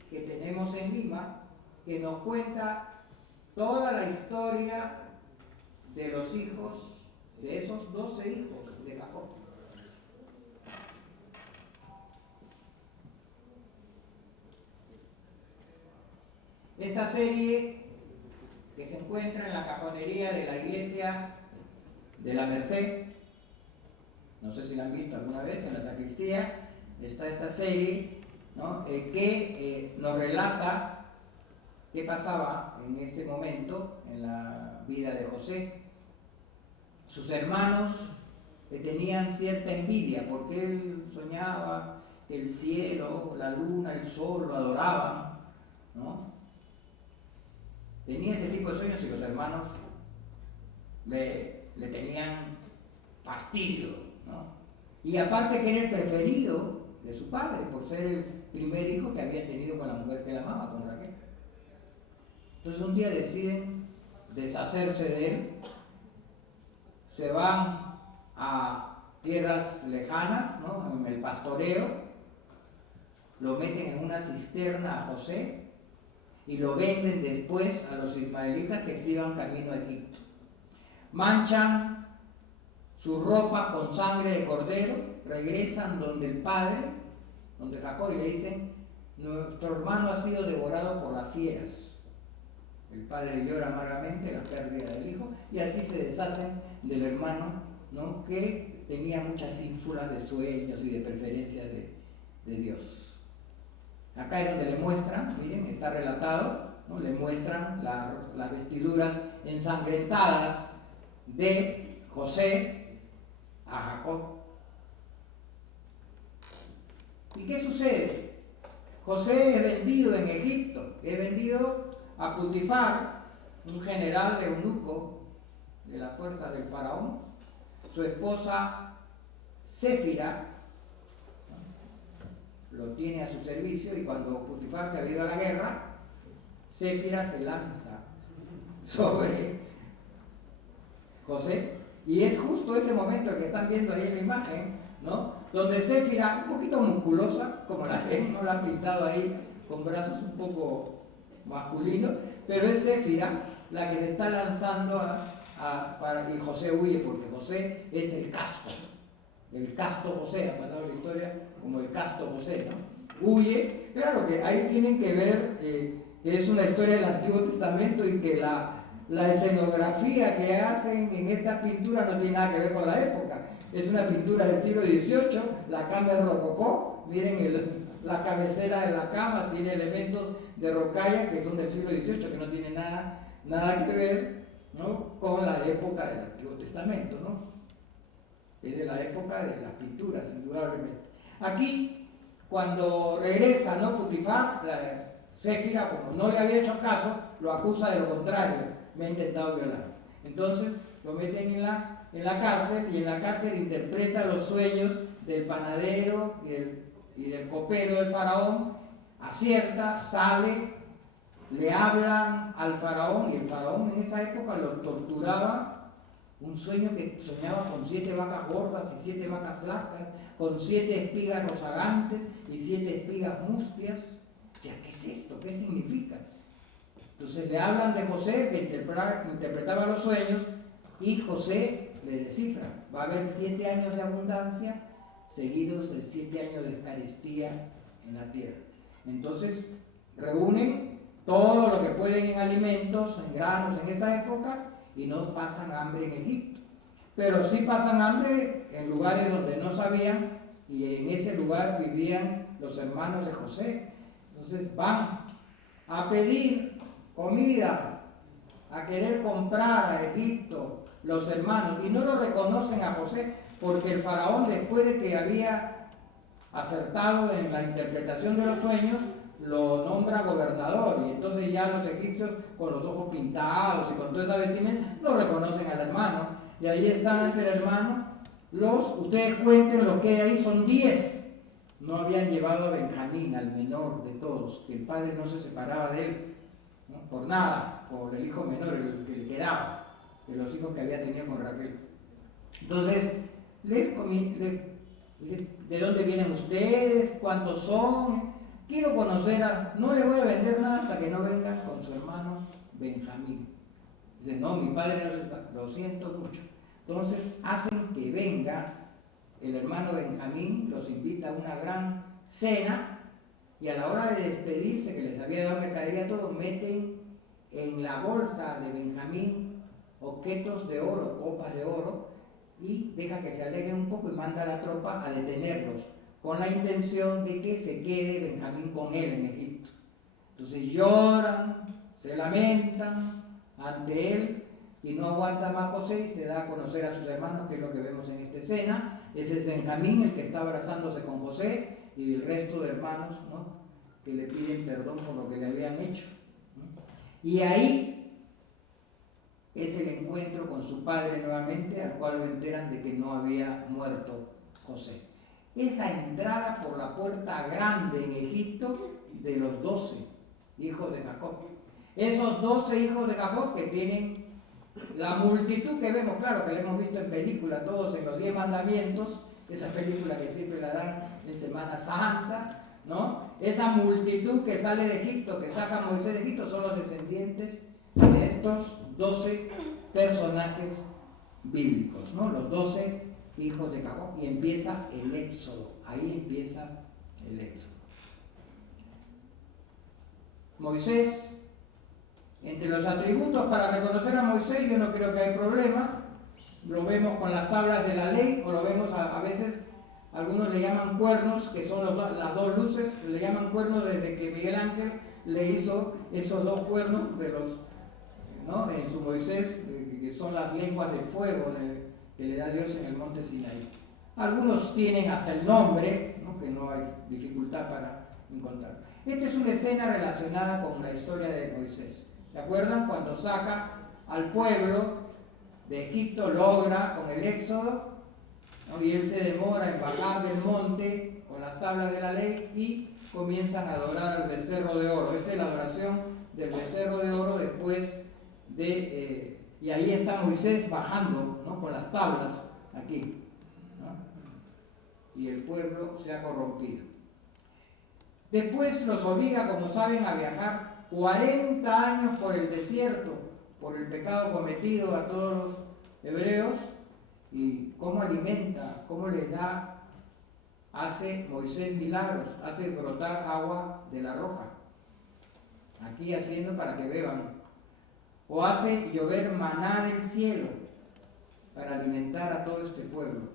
que tenemos en Lima, que nos cuenta toda la historia de los hijos, de esos 12 hijos de Jacob. Esta serie, que se encuentra en la cajonería de la iglesia de la Merced, no sé si la han visto alguna vez en la sacristía, está esta serie, ¿no? Que nos relata qué pasaba en ese momento en la vida de José. Sus hermanos tenían cierta envidia porque él soñaba que el cielo, la luna, el sol lo adoraban, ¿no? Tenía ese tipo de sueños y los hermanos le tenían fastidio, ¿no? Y aparte que era el preferido de su padre por ser el primer hijo que había tenido con la mujer que él amaba, con Raquel. Entonces un día deciden deshacerse de él, se van a tierras lejanas, ¿no? En el pastoreo, lo meten en una cisterna a José y lo venden después a los ismaelitas que se iban camino a Egipto. Manchan su ropa con sangre de cordero, regresan donde el padre, donde Jacob, y le dicen: nuestro hermano ha sido devorado por las fieras. El padre llora amargamente la pérdida del hijo y así se deshacen del hermano, ¿no? Que tenía muchas ínfulas de sueños y de preferencias de Dios. Acá es donde le muestran, miren, está relatado, ¿no? Le muestran las vestiduras ensangrentadas de José a Jacob. ¿Y qué sucede? José es vendido en Egipto, es vendido a Putifar, un general de eunuco de la fuerza del faraón. Su esposa Séfira, ¿no? Lo tiene a su servicio, y cuando Putifar se ha ido a la guerra, Séfira se lanza sobre José, y es justo ese momento que están viendo ahí en la imagen, ¿no? Donde Séfira, un poquito musculosa, como la que no la han pintado ahí, con brazos un poco masculinos, pero es Séfira la que se está lanzando para que José huye, porque José es el casto José, ha pasado la historia como el casto José, ¿no? Huye, claro que ahí tienen que ver que es una historia del Antiguo Testamento y que la escenografía que hacen en esta pintura no tiene nada que ver con la época. Es una pintura del siglo XVIII, la cama es rococó, miren la cabecera de la cama tiene elementos de rocalla que son del siglo XVIII, que no tienen nada que ver, ¿no?, con la época del Antiguo Testamento, ¿no? Es de la época de las pinturas, indudablemente. Aquí, cuando regresa, ¿no?, Putifar, Séfira, como no le había hecho caso, lo acusa de lo contrario, me ha intentado violar. Entonces lo meten en la cárcel, y en la cárcel interpreta los sueños del panadero y del copero del faraón, acierta, sale, le hablan al faraón, y el faraón en esa época los torturaba. Un sueño que soñaba con 7 vacas gordas y 7 vacas flacas, con 7 espigas rozagantes y 7 espigas mustias. O sea, ¿qué es esto? ¿Qué significa? Entonces le hablan de José, que interpretaba los sueños, y José le descifra. Va a haber 7 años de abundancia seguidos de 7 años de carestía en la tierra. Entonces reúnen todo lo que pueden en alimentos, en granos en esa época, y no pasan hambre en Egipto. Pero sí pasan hambre en lugares donde no sabían, y en ese lugar vivían los hermanos de José. Entonces van a pedir comida, a querer comprar a Egipto los hermanos, y no lo reconocen a José, porque el faraón, después de que había acertado en la interpretación de los sueños, lo nombra gobernador, y entonces ya los egipcios, con los ojos pintados y con toda esa vestimenta, no reconocen al hermano, y ahí están ante el hermano. Ustedes cuenten lo que hay ahí, son 10. No habían llevado a Benjamín, al menor de todos, que el padre no se separaba de él, ¿no?, por nada, por el hijo menor, el que le quedaba, de los hijos que había tenido con Raquel. Entonces, ¿de dónde vienen ustedes? ¿Cuántos son? Quiero conocer no le voy a vender nada hasta que no vengan con su hermano Benjamín. Dice, no, mi padre no se, lo siento mucho. Entonces hacen que venga el hermano Benjamín, los invita a una gran cena, y a la hora de despedirse, que les había dado mercadería todo, meten en la bolsa de Benjamín objetos de oro, copas de oro, y deja que se alejen un poco y manda a la tropa a detenerlos, con la intención de que se quede Benjamín con él en Egipto. Entonces lloran, se lamentan ante él, y no aguanta más José y se da a conocer a sus hermanos, que es lo que vemos en esta escena. Ese es Benjamín, el que está abrazándose con José, y el resto de hermanos, ¿no?, que le piden perdón por lo que le habían hecho, ¿no? Y ahí es el encuentro con su padre nuevamente, al cual lo enteran de que no había muerto José. Es la entrada por la puerta grande en Egipto de los 12 hijos de Jacob. Esos 12 hijos de Jacob que tienen la multitud que vemos, claro que la hemos visto en película, todos en los 10 mandamientos, esa película que siempre la dan en Semana Santa, ¿no? Esa multitud que sale de Egipto, que saca a Moisés de Egipto, son los descendientes de estos 12 personajes bíblicos, ¿no? Los 12 hijos de Jacob, y empieza el éxodo. Ahí empieza el éxodo. Moisés, entre los atributos para reconocer a Moisés, yo no creo que hay problema. Lo vemos con las tablas de la ley, o lo vemos a veces, algunos le llaman cuernos, que son las 2 luces, le llaman cuernos desde que Miguel Ángel le hizo esos 2 cuernos de los, ¿no?, en su Moisés, que son las lenguas de fuego que le da Dios en el monte Sinaí. Algunos tienen hasta el nombre, ¿no?, que no hay dificultad para encontrar. Esta es una escena relacionada con la historia de Moisés. ¿Se acuerdan? Cuando saca al pueblo de Egipto, logra con el éxodo, ¿no?, y él se demora en bajar del monte con las tablas de la ley, y comienzan a adorar al becerro de oro. Esta es la adoración del becerro de oro después de... y ahí está Moisés bajando, ¿no?, con las tablas aquí, ¿no?, y el pueblo se ha corrompido. Después los obliga, como saben, a viajar 40 años por el desierto, por el pecado cometido a todos los hebreos. Y cómo alimenta, cómo les da, hace Moisés milagros, hace brotar agua de la roca. aquí haciendo para que beban, o hace llover maná del cielo para alimentar a todo este pueblo.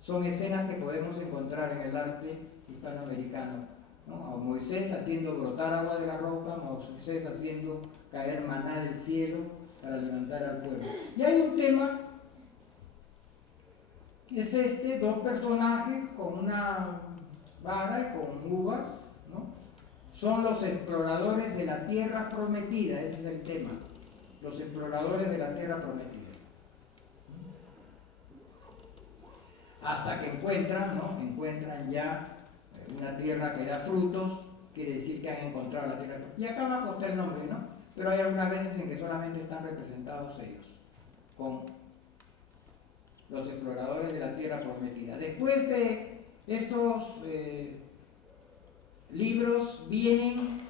Son escenas que podemos encontrar en el arte hispanoamericano, ¿no? A Moisés haciendo brotar agua de la roca, Moisés haciendo caer maná del cielo para alimentar al pueblo. Y hay un tema que es este, dos personajes con una vara y con uvas, ¿no? Son los exploradores de la tierra prometida, ese es el tema, los exploradores de la tierra prometida. Hasta que encuentran, ¿no? Encuentran ya una tierra que da frutos, quiere decir que han encontrado la tierra. Y acá abajo está el nombre, ¿no? Pero hay algunas veces en que solamente están representados ellos, con los exploradores de la tierra prometida. Después de estos libros viene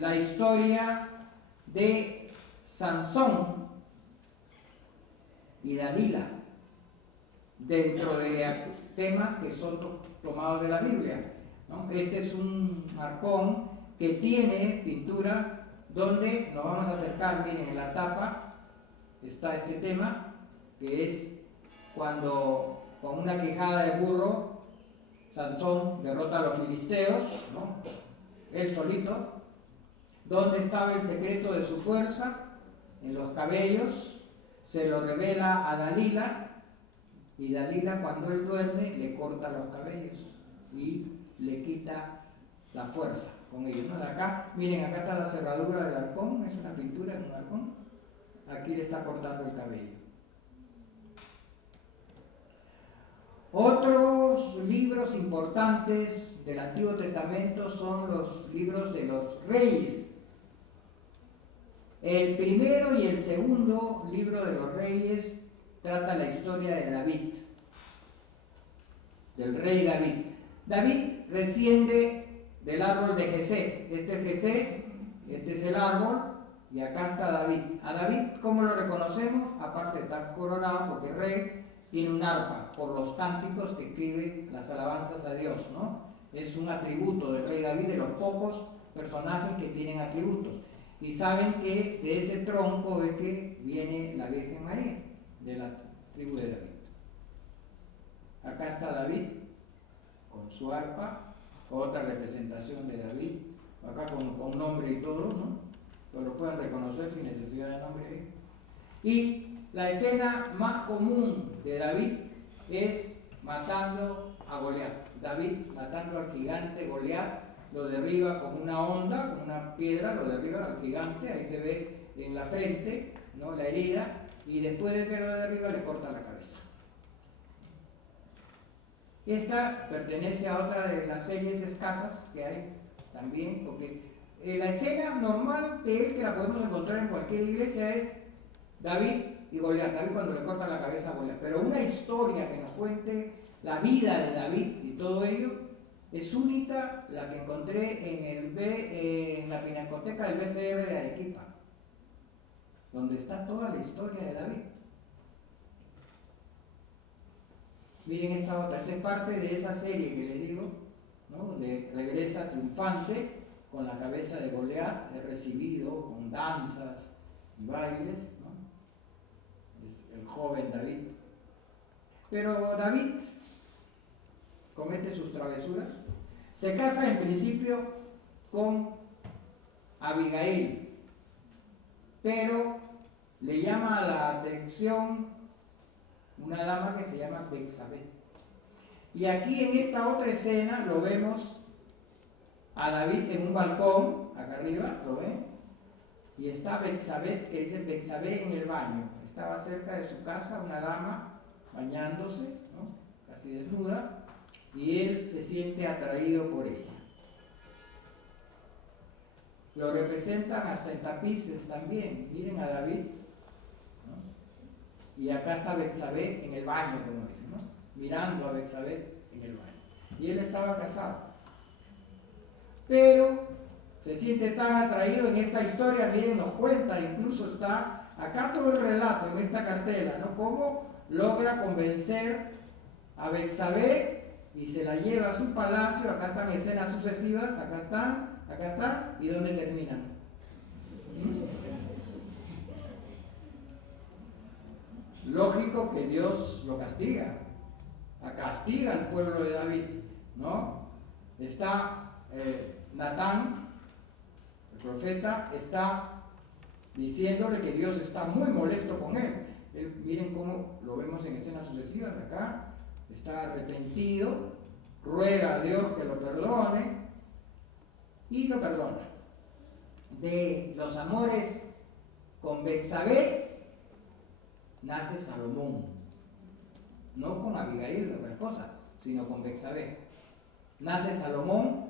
la historia de Sansón y Dalila, dentro de temas que son tomados de la Biblia, ¿no? Este es un arcón que tiene pintura donde nos vamos a acercar. Miren, en la tapa está este tema, que es cuando con una quijada de burro Sansón derrota a los filisteos, ¿no? Él solito. ¿Dónde estaba el secreto de su fuerza? En los cabellos. Se lo revela a Dalila, y Dalila, cuando él duerme, le corta los cabellos y le quita la fuerza con ellos, ¿no? De acá, miren, acá está la cerradura del arcón, es una pintura en un arcón. Aquí le está cortando el cabello. Otros libros importantes del Antiguo Testamento son los libros de los reyes. El primero y el segundo libro de los reyes trata la historia de David, del rey David. David desciende del árbol de Jesé. Este es Jesé, este es el árbol, y acá está David. A David, ¿cómo lo reconocemos? Aparte de estar coronado, porque el rey tiene un arpa por los cánticos que escribe las alabanzas a Dios, ¿no? Es un atributo del rey David, de los pocos personajes que tienen atributos. Y saben que de ese tronco es que viene la Virgen María, de la tribu de David. Acá está David con su arpa, otra representación de David, acá con nombre y todo, ¿no? Pero lo pueden reconocer sin necesidad de nombre. Y la escena más común de David es matando a Goliat. David matando al gigante Goliat, lo derriba con una honda, con una piedra, lo derriba al gigante, ahí se ve en la frente, ¿no? La herida, y después de que lo derriba le corta la cabeza. Esta pertenece a otra de las series escasas que hay también, porque la escena normal de él, que la podemos encontrar en cualquier iglesia, es David y Goliat. David cuando le corta la cabeza a Goliat. Pero una historia que nos cuente la vida de David y todo ello es única, la que encontré en la Pinacoteca del BCR de Arequipa, donde está toda la historia de David. Miren esta otra, esta es parte de esa serie que les digo, ¿no? Donde regresa triunfante con la cabeza de Goliat, es recibido con danzas y bailes, ¿no? Es el joven David. Pero David comete sus travesuras, se casa en principio con Abigail, pero le llama la atención una dama que se llama Betsabé. Y aquí en esta otra escena lo vemos a David en un balcón, acá arriba, ¿lo ven? Y está Betsabé, que dice Betsabé en el baño. Estaba cerca de su casa una dama bañándose, ¿no? Casi desnuda, y él se siente atraído por ella. Lo representan hasta en tapices también. Miren a David, ¿no? Y acá está Betsabé en el baño, como dicen, ¿no? Mirando a Betsabé en el baño. Y él estaba casado. Pero se siente tan atraído en esta historia, miren, nos cuenta, incluso está acá todo el relato en esta cartela, ¿no? Cómo logra convencer a Betsabé y se la lleva a su palacio. Acá están escenas sucesivas, acá Acá está, ¿y dónde terminan? Lógico que Dios lo castiga al pueblo de David, ¿no? Está Natán, el profeta, está diciéndole que Dios está muy molesto con él. Miren cómo lo vemos en escenas sucesivas acá. Está arrepentido, ruega a Dios que lo perdone y lo perdona. De los amores con Betsabé nace Salomón, no con Abigail, otra cosa, sino con Betsabé. Nace Salomón,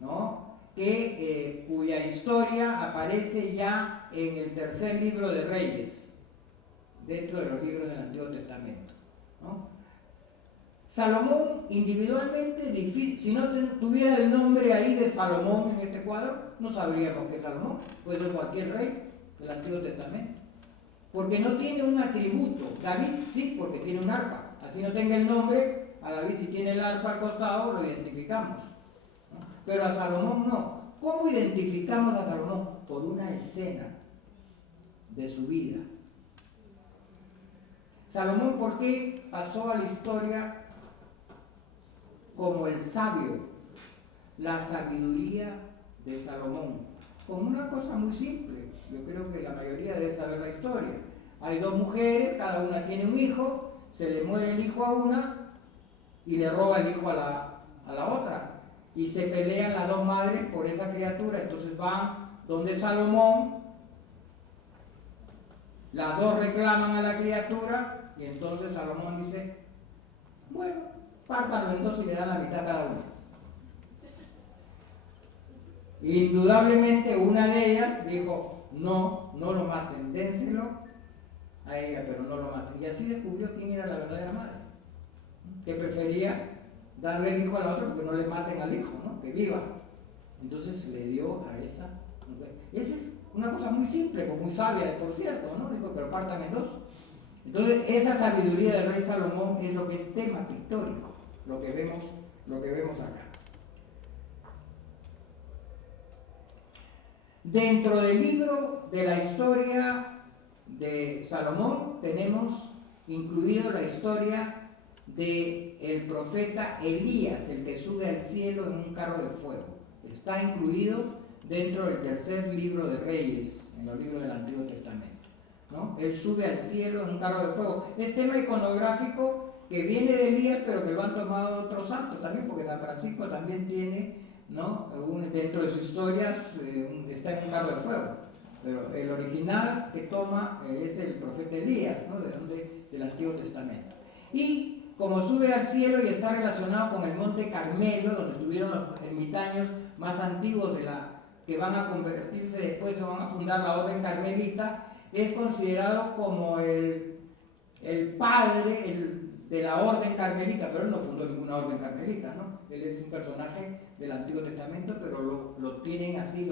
¿no? Cuya historia aparece ya en el tercer libro de Reyes, dentro de los libros del Antiguo Testamento, ¿no? Salomón individualmente, si no tuviera el nombre ahí de Salomón en este cuadro, no sabríamos que es Salomón, puede ser cualquier rey del Antiguo Testamento, porque no tiene un atributo. David sí, porque tiene un arpa, así no tenga el nombre, a David si tiene el arpa al costado lo identificamos, ¿no? Pero a Salomón no. ¿Cómo identificamos a Salomón? Por una escena de su vida. Salomón, ¿por qué pasó a la historia como el sabio? La sabiduría de Salomón. Con una cosa muy simple, yo creo que la mayoría debe saber la historia. Hay dos mujeres, cada una tiene un hijo, se le muere el hijo a una y le roba el hijo a la otra. Y se pelean las dos madres por esa criatura. Entonces van donde Salomón, las dos reclaman a la criatura y entonces Salomón dice, bueno, pártanlo en dos y le dan la mitad a cada uno. Indudablemente una de ellas dijo, no lo maten, dénselo a ella, pero no lo maten. Y así descubrió quién era la verdadera madre, que prefería darle el hijo a la otra porque no le maten al hijo, ¿no? Que viva. Entonces le dio a esa mujer. Esa es una cosa muy simple, pues muy sabia, por cierto, ¿no? Dijo, pero partan en dos. Entonces esa sabiduría del rey Salomón es lo que es tema pictórico, lo que vemos acá. Dentro del libro de la historia de Salomón tenemos incluido la historia del profeta Elías, el que sube al cielo en un carro de fuego. Está incluido dentro del tercer libro de Reyes, en los libros del Antiguo Testamento, ¿no? Él sube al cielo en un carro de fuego. Es tema iconográfico que viene de Elías, pero que lo han tomado otros santos también, porque San Francisco también tiene, ¿no? Dentro de sus historias está en un carro de fuego. Pero el original que toma es el profeta Elías, ¿no? Del Antiguo Testamento. Y como sube al cielo y está relacionado con el monte Carmelo, donde estuvieron los ermitaños más antiguos que van a convertirse después o van a fundar la orden carmelita, es considerado como el padre de la orden carmelita, pero él no fundó ninguna orden carmelita, ¿no? Él es un personaje del Antiguo Testamento, pero lo tienen así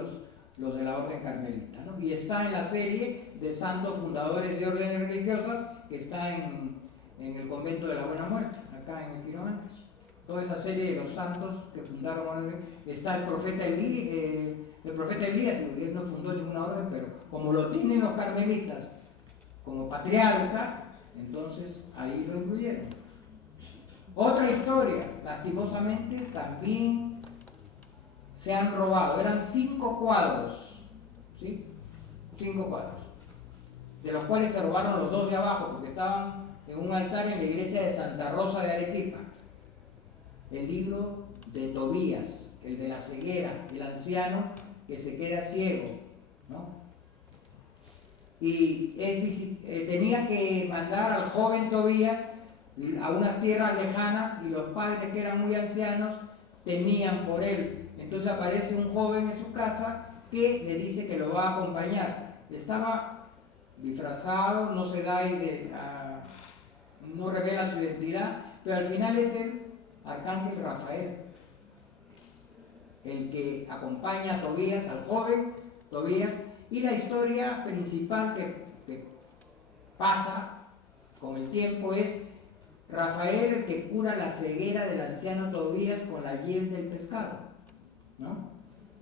los de la orden carmelita, ¿no? Y está en la serie de santos fundadores de órdenes religiosas que está en el convento de la Buena Muerte, acá en el Gironantes. Toda esa serie de los santos que fundaron orden, está el profeta Elías, él no fundó ninguna orden, pero como lo tienen los carmelitas como patriarca, entonces ahí lo incluyeron. Otra historia, lastimosamente, también se han robado. Eran 5 cuadros, ¿sí? 5 cuadros, de los cuales se robaron los 2 de abajo, porque estaban en un altar en la iglesia de Santa Rosa de Arequipa. El libro de Tobías, el de la ceguera, el anciano que se queda ciego, ¿no? Y tenía que mandar al joven Tobías a unas tierras lejanas y los padres, que eran muy ancianos, temían por él. Entonces aparece un joven en su casa que le dice que lo va a acompañar. Estaba disfrazado, no se da no revela su identidad, pero al final es el arcángel Rafael el que acompaña a Tobías, al joven Tobías, y la historia principal que pasa con el tiempo es Rafael el que cura la ceguera del anciano Tobías con la hiel del pescado, ¿no?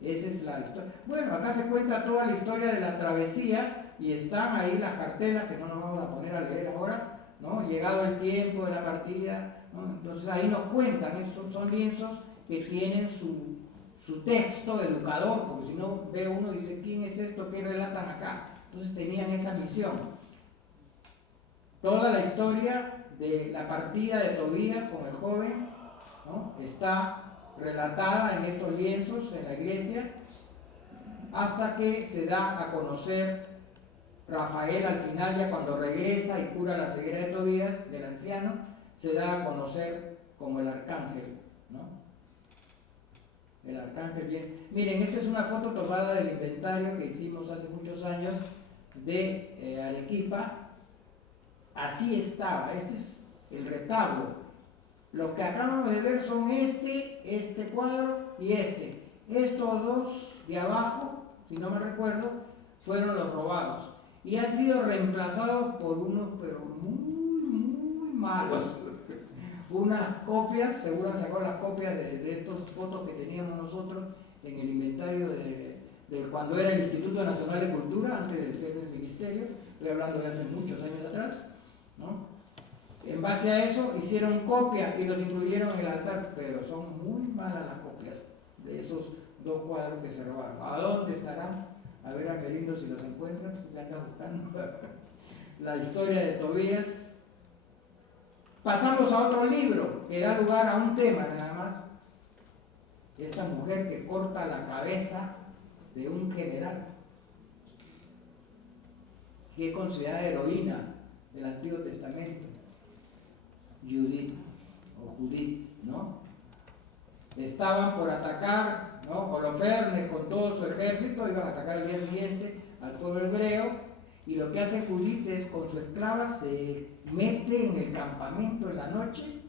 Esa es la historia. Bueno, acá se cuenta toda la historia de la travesía y están ahí las cartelas que no nos vamos a poner a leer ahora, ¿no? Llegado el tiempo de la partida, ¿no? Entonces ahí nos cuentan, esos son lienzos que tienen su texto educador, porque si no ve uno y dice, ¿quién es esto? ¿Qué relatan acá? Entonces tenían esa misión. Toda la historia de la partida de Tobías con el joven, ¿no? Está relatada en estos lienzos en la iglesia, hasta que se da a conocer Rafael al final, ya cuando regresa y cura la ceguera de Tobías, del anciano, se da a conocer como el arcángel, ¿no? El arcángel bien. Miren, esta es una foto tomada del inventario que hicimos hace muchos años de Arequipa. Así estaba, este es el retablo. Lo que acabamos de ver son este cuadro y este. Estos dos de abajo, si no me recuerdo, fueron los robados. Y han sido reemplazados por unos, pero muy malos. Unas copias, seguro han sacado las copias de estas fotos que teníamos nosotros en el inventario de cuando era el Instituto Nacional de Cultura, antes de ser del Ministerio, estoy hablando de hace muchos años atrás, ¿no? En base a eso hicieron copias y los incluyeron en el altar, pero son muy malas las copias de esos dos cuadros que se robaron. ¿A dónde estarán? A ver, Angelino, si los encuentras, que andas buscando. La historia de Tobías. Pasamos a otro libro que da lugar a un tema nada más. Esta mujer que corta la cabeza de un general, que es considerada heroína del Antiguo Testamento. Judith, ¿no? Estaban por atacar, ¿no? Holofernes con todo su ejército, iban a atacar el día siguiente al pueblo hebreo, y lo que hace Judith es, con su esclava, se mete en el campamento en la noche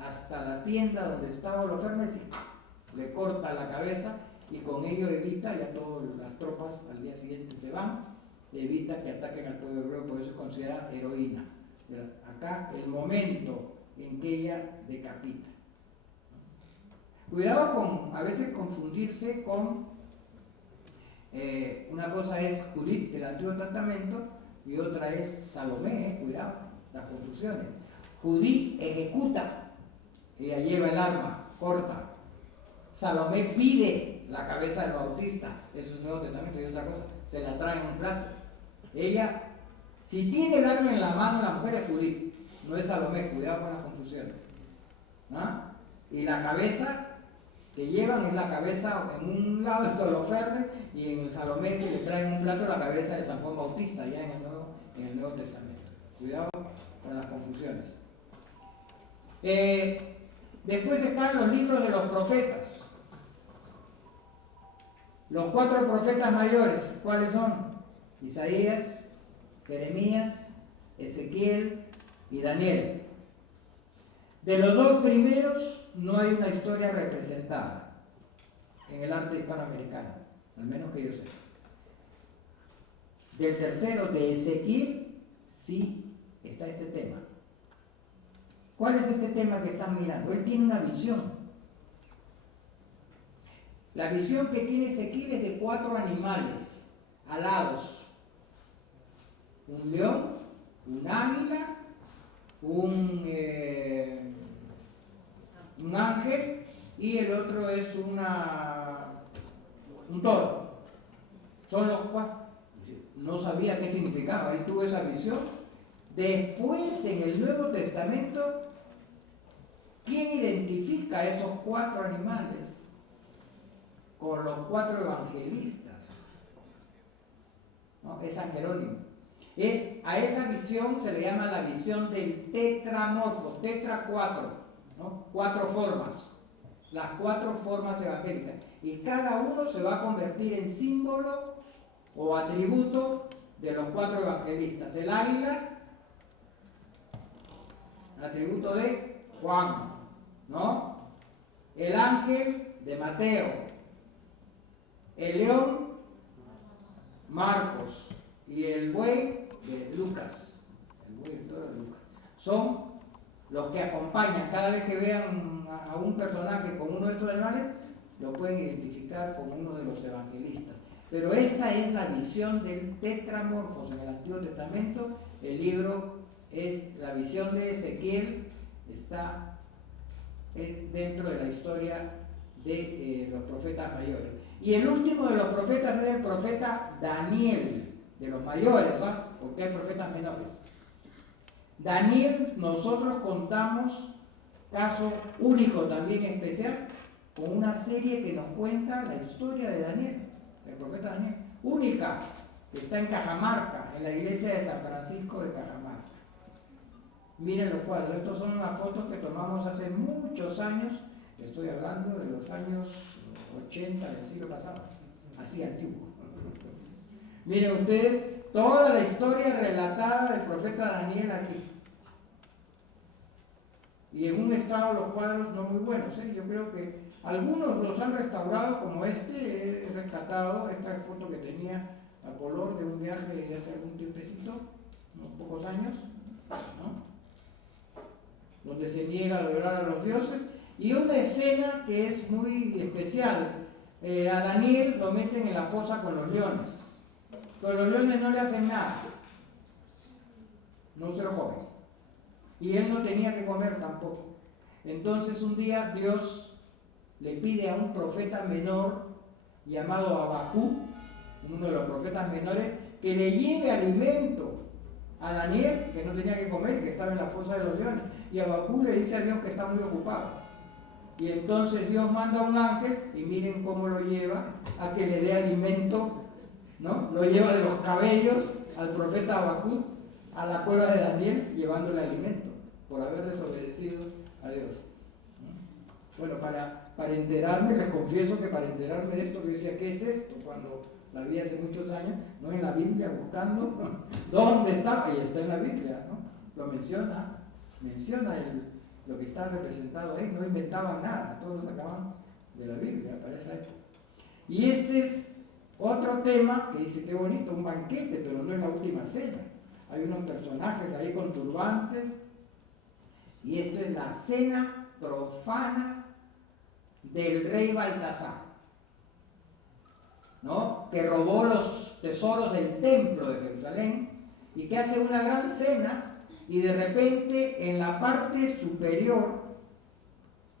hasta la tienda donde estaba Holofernes y le corta la cabeza, y con ello evita, ya todas las tropas al día siguiente se van, evita que ataquen al pueblo hebreo, por eso es considerada heroína. Acá el momento en que ella decapita. Cuidado con a veces confundirse con una cosa es Judith del Antiguo Testamento y otra es Salomé, cuidado, las confusiones. Judith ejecuta, ella lleva el arma, corta. Salomé pide la cabeza del Bautista, eso es Nuevo Testamento y otra cosa, se la trae en un plato. Ella, si tiene el arma en la mano, la mujer es Judith, no es Salomé, cuidado con las confusiones. ¿Ah? Y la cabeza que llevan es la cabeza en un lado de Holofernes y en el Salomé que le traen un plato la cabeza de San Juan Bautista, ya en el Nuevo Testamento. Cuidado con las confusiones. Después están los libros de los profetas. Los 4 profetas mayores, ¿cuáles son? Isaías, Jeremías, Ezequiel y Daniel. De los 2 primeros no hay una historia representada en el arte hispanoamericano, al menos que yo sé. Del tercero, de Ezequiel, sí está este tema. ¿Cuál es este tema que están mirando? Él tiene una visión. La visión que tiene Ezequiel es de 4 animales alados. Un león, un águila, un ángel y el otro es un toro. Son los 4. No sabía qué significaba, él tuvo esa visión. Después, en el Nuevo Testamento, ¿quién identifica a esos 4 animales? Con los 4 evangelistas, ¿no? Es San Jerónimo. A esa visión se le llama la visión del tetramorfo, tetra 4, ¿no? 4 formas, las 4 formas evangélicas. Y cada uno se va a convertir en símbolo o atributo de los 4 evangelistas. El águila, atributo de Juan, ¿no? El ángel de Mateo. El león, Marcos, y el buey de Lucas. El buey de todo Lucas. Son los que acompañan cada vez que vean a un personaje con uno de estos animales, lo pueden identificar como uno de los evangelistas. Pero esta es la visión del Tetramorfos en el Antiguo Testamento. El libro es la visión de Ezequiel, está dentro de la historia de los profetas mayores. Y el último de los profetas es el profeta Daniel, de los mayores, ¿ah? Porque hay profetas menores. Daniel, nosotros contamos, caso único también especial, con una serie que nos cuenta la historia de Daniel, el profeta Daniel, única, que está en Cajamarca, en la iglesia de San Francisco de Cajamarca. Miren los cuadros, estos son las fotos que tomamos hace muchos años, estoy hablando de los años 80 del siglo pasado, así antiguo. Miren ustedes toda la historia relatada del profeta Daniel aquí. Y en un estado los cuadros no muy buenos, ¿eh? Yo creo que algunos los han restaurado, como este, he rescatado esta foto que tenía a color de un viaje de hace algún tiempecito, unos pocos años, ¿no? Donde se niega a adorar a los dioses, y una escena que es muy especial. A Daniel lo meten en la fosa con los leones, pero los leones no le hacen nada, no se lo comen, y él no tenía que comer tampoco. Entonces un día Dios le pide a un profeta menor llamado Habacuc, uno de los profetas menores, que le lleve alimento a Daniel, que no tenía que comer y que estaba en la fosa de los leones. Y Habacuc le dice a Dios que está muy ocupado. Y entonces Dios manda a un ángel, y miren cómo lo lleva a que le dé alimento, ¿no? Lo lleva de los cabellos al profeta Habacuc a la cueva de Daniel, llevándole alimento, por haber desobedecido a Dios. Bueno, para enterarme, les confieso que para enterarme de esto, que decía, ¿qué es esto? Cuando la vi hace muchos años, no en la Biblia, buscando, ¿no? ¿Dónde está? Y está en la Biblia, ¿no? Lo menciona lo que está representado ahí, no inventaban nada, todos lo sacaban de la Biblia para esa época. Y este es otro tema que dice, qué bonito, un banquete, pero no es la última cena. Hay unos personajes ahí con turbantes, y esto es la cena profana del rey Baltasar, ¿no? Que robó los tesoros del templo de Jerusalén y que hace una gran cena, y de repente en la parte superior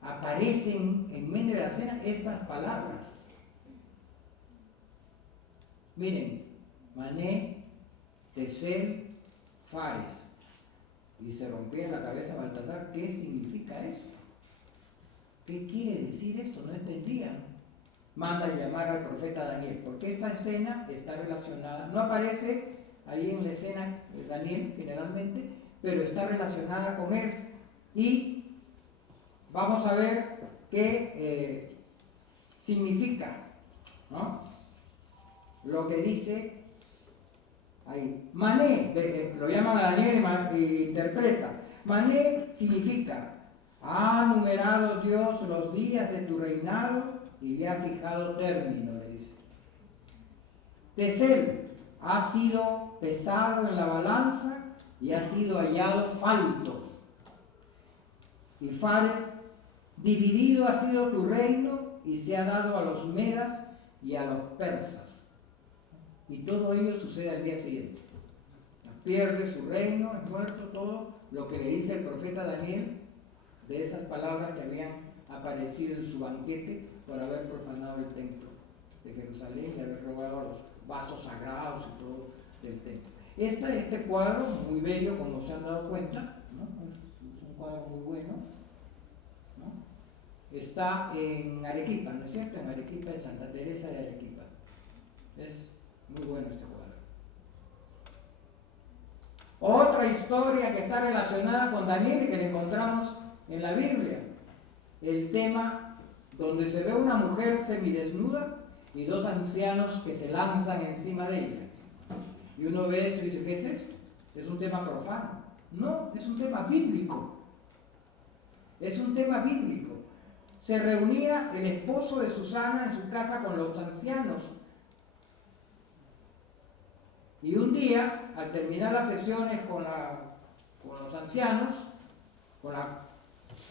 aparecen en medio de la cena estas palabras. Miren, Mané, Tesel, Fares. Y se rompía en la cabeza Baltasar, ¿qué significa eso? ¿Qué quiere decir esto? No entendían. Manda a llamar al profeta Daniel, porque esta escena está relacionada, no aparece ahí en la escena de Daniel generalmente, pero está relacionada con él. Y vamos a ver qué significa, ¿no? Lo que dice ahí. Mané, lo llaman a Daniel y interpreta. Mané significa, ha numerado Dios los días de tu reinado y le ha fijado término, le dice. Tesel, ha sido pesado en la balanza y ha sido hallado falto. Y Fares, dividido ha sido tu reino y se ha dado a los medas y a los persas. Y todo ello sucede al día siguiente. Pierde su reino, es muerto, todo lo que le dice el profeta Daniel de esas palabras que habían aparecido en su banquete por haber profanado el templo de Jerusalén y haber robado los vasos sagrados y todo del templo. Este cuadro, muy bello, como se han dado cuenta, ¿no? Es un cuadro muy bueno, ¿no? Está en Arequipa, ¿no es cierto? En Arequipa, en Santa Teresa de Arequipa. Es muy bueno este cuadro. Otra historia que está relacionada con Daniel y que le encontramos en la Biblia, el tema donde se ve una mujer semidesnuda y dos ancianos que se lanzan encima de ella. Y uno ve esto y dice, ¿qué es esto? ¿Es un tema profano? No, es un tema bíblico. Es un tema bíblico. Se reunía el esposo de Susana en su casa con los ancianos. Y un día, al terminar las sesiones con los ancianos,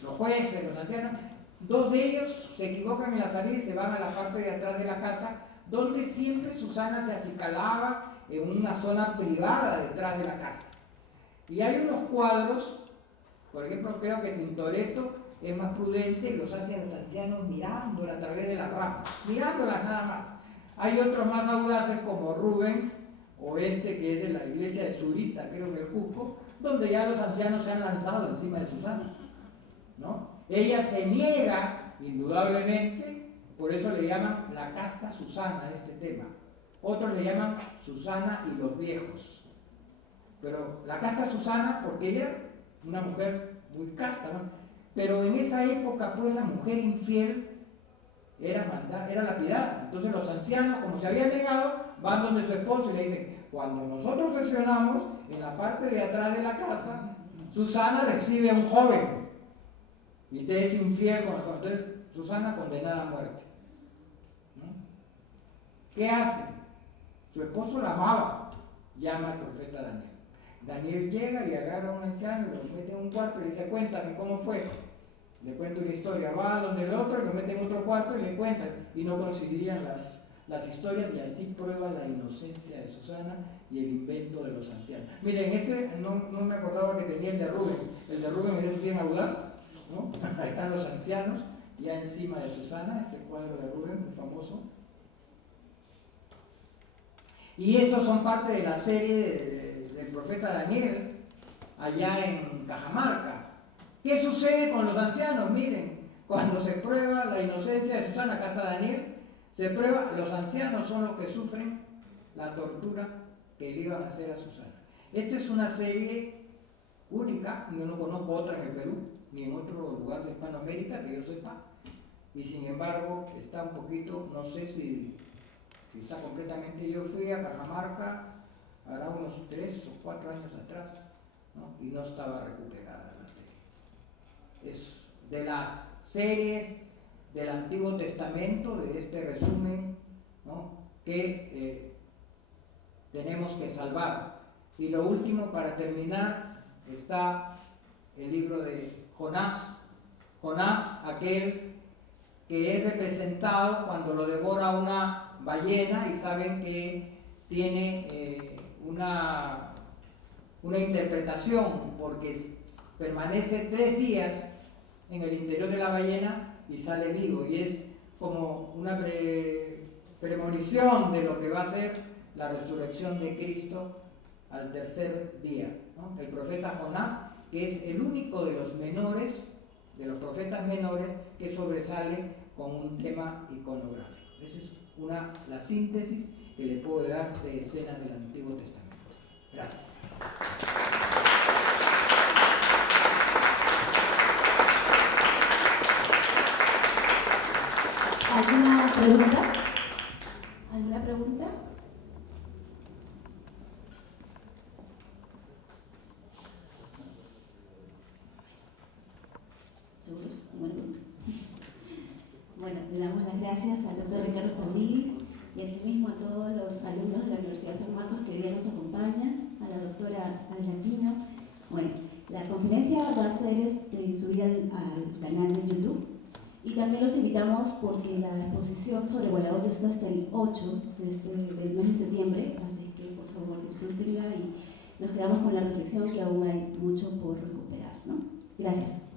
los jueces, los ancianos, Dos de ellos se equivocan en la salida y se van a la parte de atrás de la casa, donde siempre Susana se acicalaba en una zona privada detrás de la casa. Y hay unos cuadros, por ejemplo, creo que Tintoretto es más prudente, los hace a los ancianos mirándola a través de las ramas, mirándolas nada más. Hay otros más audaces como Rubens, o este que es de la iglesia de Zurita, creo que el Cusco, donde ya los ancianos se han lanzado encima de Susana, ¿no? Ella se niega, indudablemente, por eso le llaman la casta Susana a este tema. Otros le llaman Susana y los viejos. Pero la casta Susana, porque ella era una mujer muy casta, ¿no? Pero en esa época, pues, la mujer infiel era lapidada. Entonces los ancianos, como se habían negado, van donde su esposo y le dicen: cuando nosotros sesionamos, en la parte de atrás de la casa, Susana recibe a un joven y te es infiel con el joven. Entonces Susana condenada a muerte, ¿no? ¿Qué hace? Su esposo la amaba, llama al profeta Daniel. Daniel llega y agarra a un anciano, lo mete en un cuarto y le dice: cuéntame cómo fue. Le cuenta una historia, va donde el otro, lo mete en otro cuarto y le cuentan, y no coincidían las historias, y así prueba la inocencia de Susana y el invento de los ancianos. Miren, no me acordaba que tenía el de Rubens. El de Rubens es bien audaz, ¿no? Ahí están los ancianos, ya encima de Susana, este cuadro de Rubens, muy famoso. Y estos son parte de la serie del profeta Daniel, allá en Cajamarca. ¿Qué sucede con los ancianos? Miren, cuando se prueba la inocencia de Susana, acá está Daniel, se prueba, los ancianos son los que sufren la tortura que le iban a hacer a Susana. Esta es una serie única, yo no conozco otra en el Perú, ni en otro lugar de Hispanoamérica que yo sepa, y sin embargo está un poquito, no sé si está completamente. Yo fui a Cajamarca hará unos 3 o 4 años atrás, ¿no? Y no estaba recuperada la serie. Es de las series del Antiguo Testamento, de este resumen, ¿no? Que tenemos que salvar. Y lo último, para terminar, está el libro de Jonás. Jonás, aquel que es representado cuando lo devora una ballena, y saben que tiene una interpretación, porque permanece 3 días en el interior de la ballena y sale vivo, y es como una premonición de lo que va a ser la resurrección de Cristo al tercer día, ¿no? El profeta Jonás, que es el único de los menores, de los profetas menores, que sobresale con un tema iconográfico. Esa es la síntesis que le puedo dar de escenas del Antiguo Testamento. Gracias. ¿Alguna pregunta? ¿Alguna pregunta? ¿Seguros? Bueno, le damos las gracias al doctor Ricardo Stavridis y asimismo a todos los alumnos de la Universidad de San Marcos que hoy día nos acompañan, a la doctora Adela Pino. Bueno, la conferencia va a ser subida al canal de YouTube, y también los invitamos porque la exposición sobre Gualeguaychú está hasta el 8 del mes de septiembre, así que por favor disfrútenla y nos quedamos con la reflexión que aún hay mucho por recuperar, ¿no? Gracias.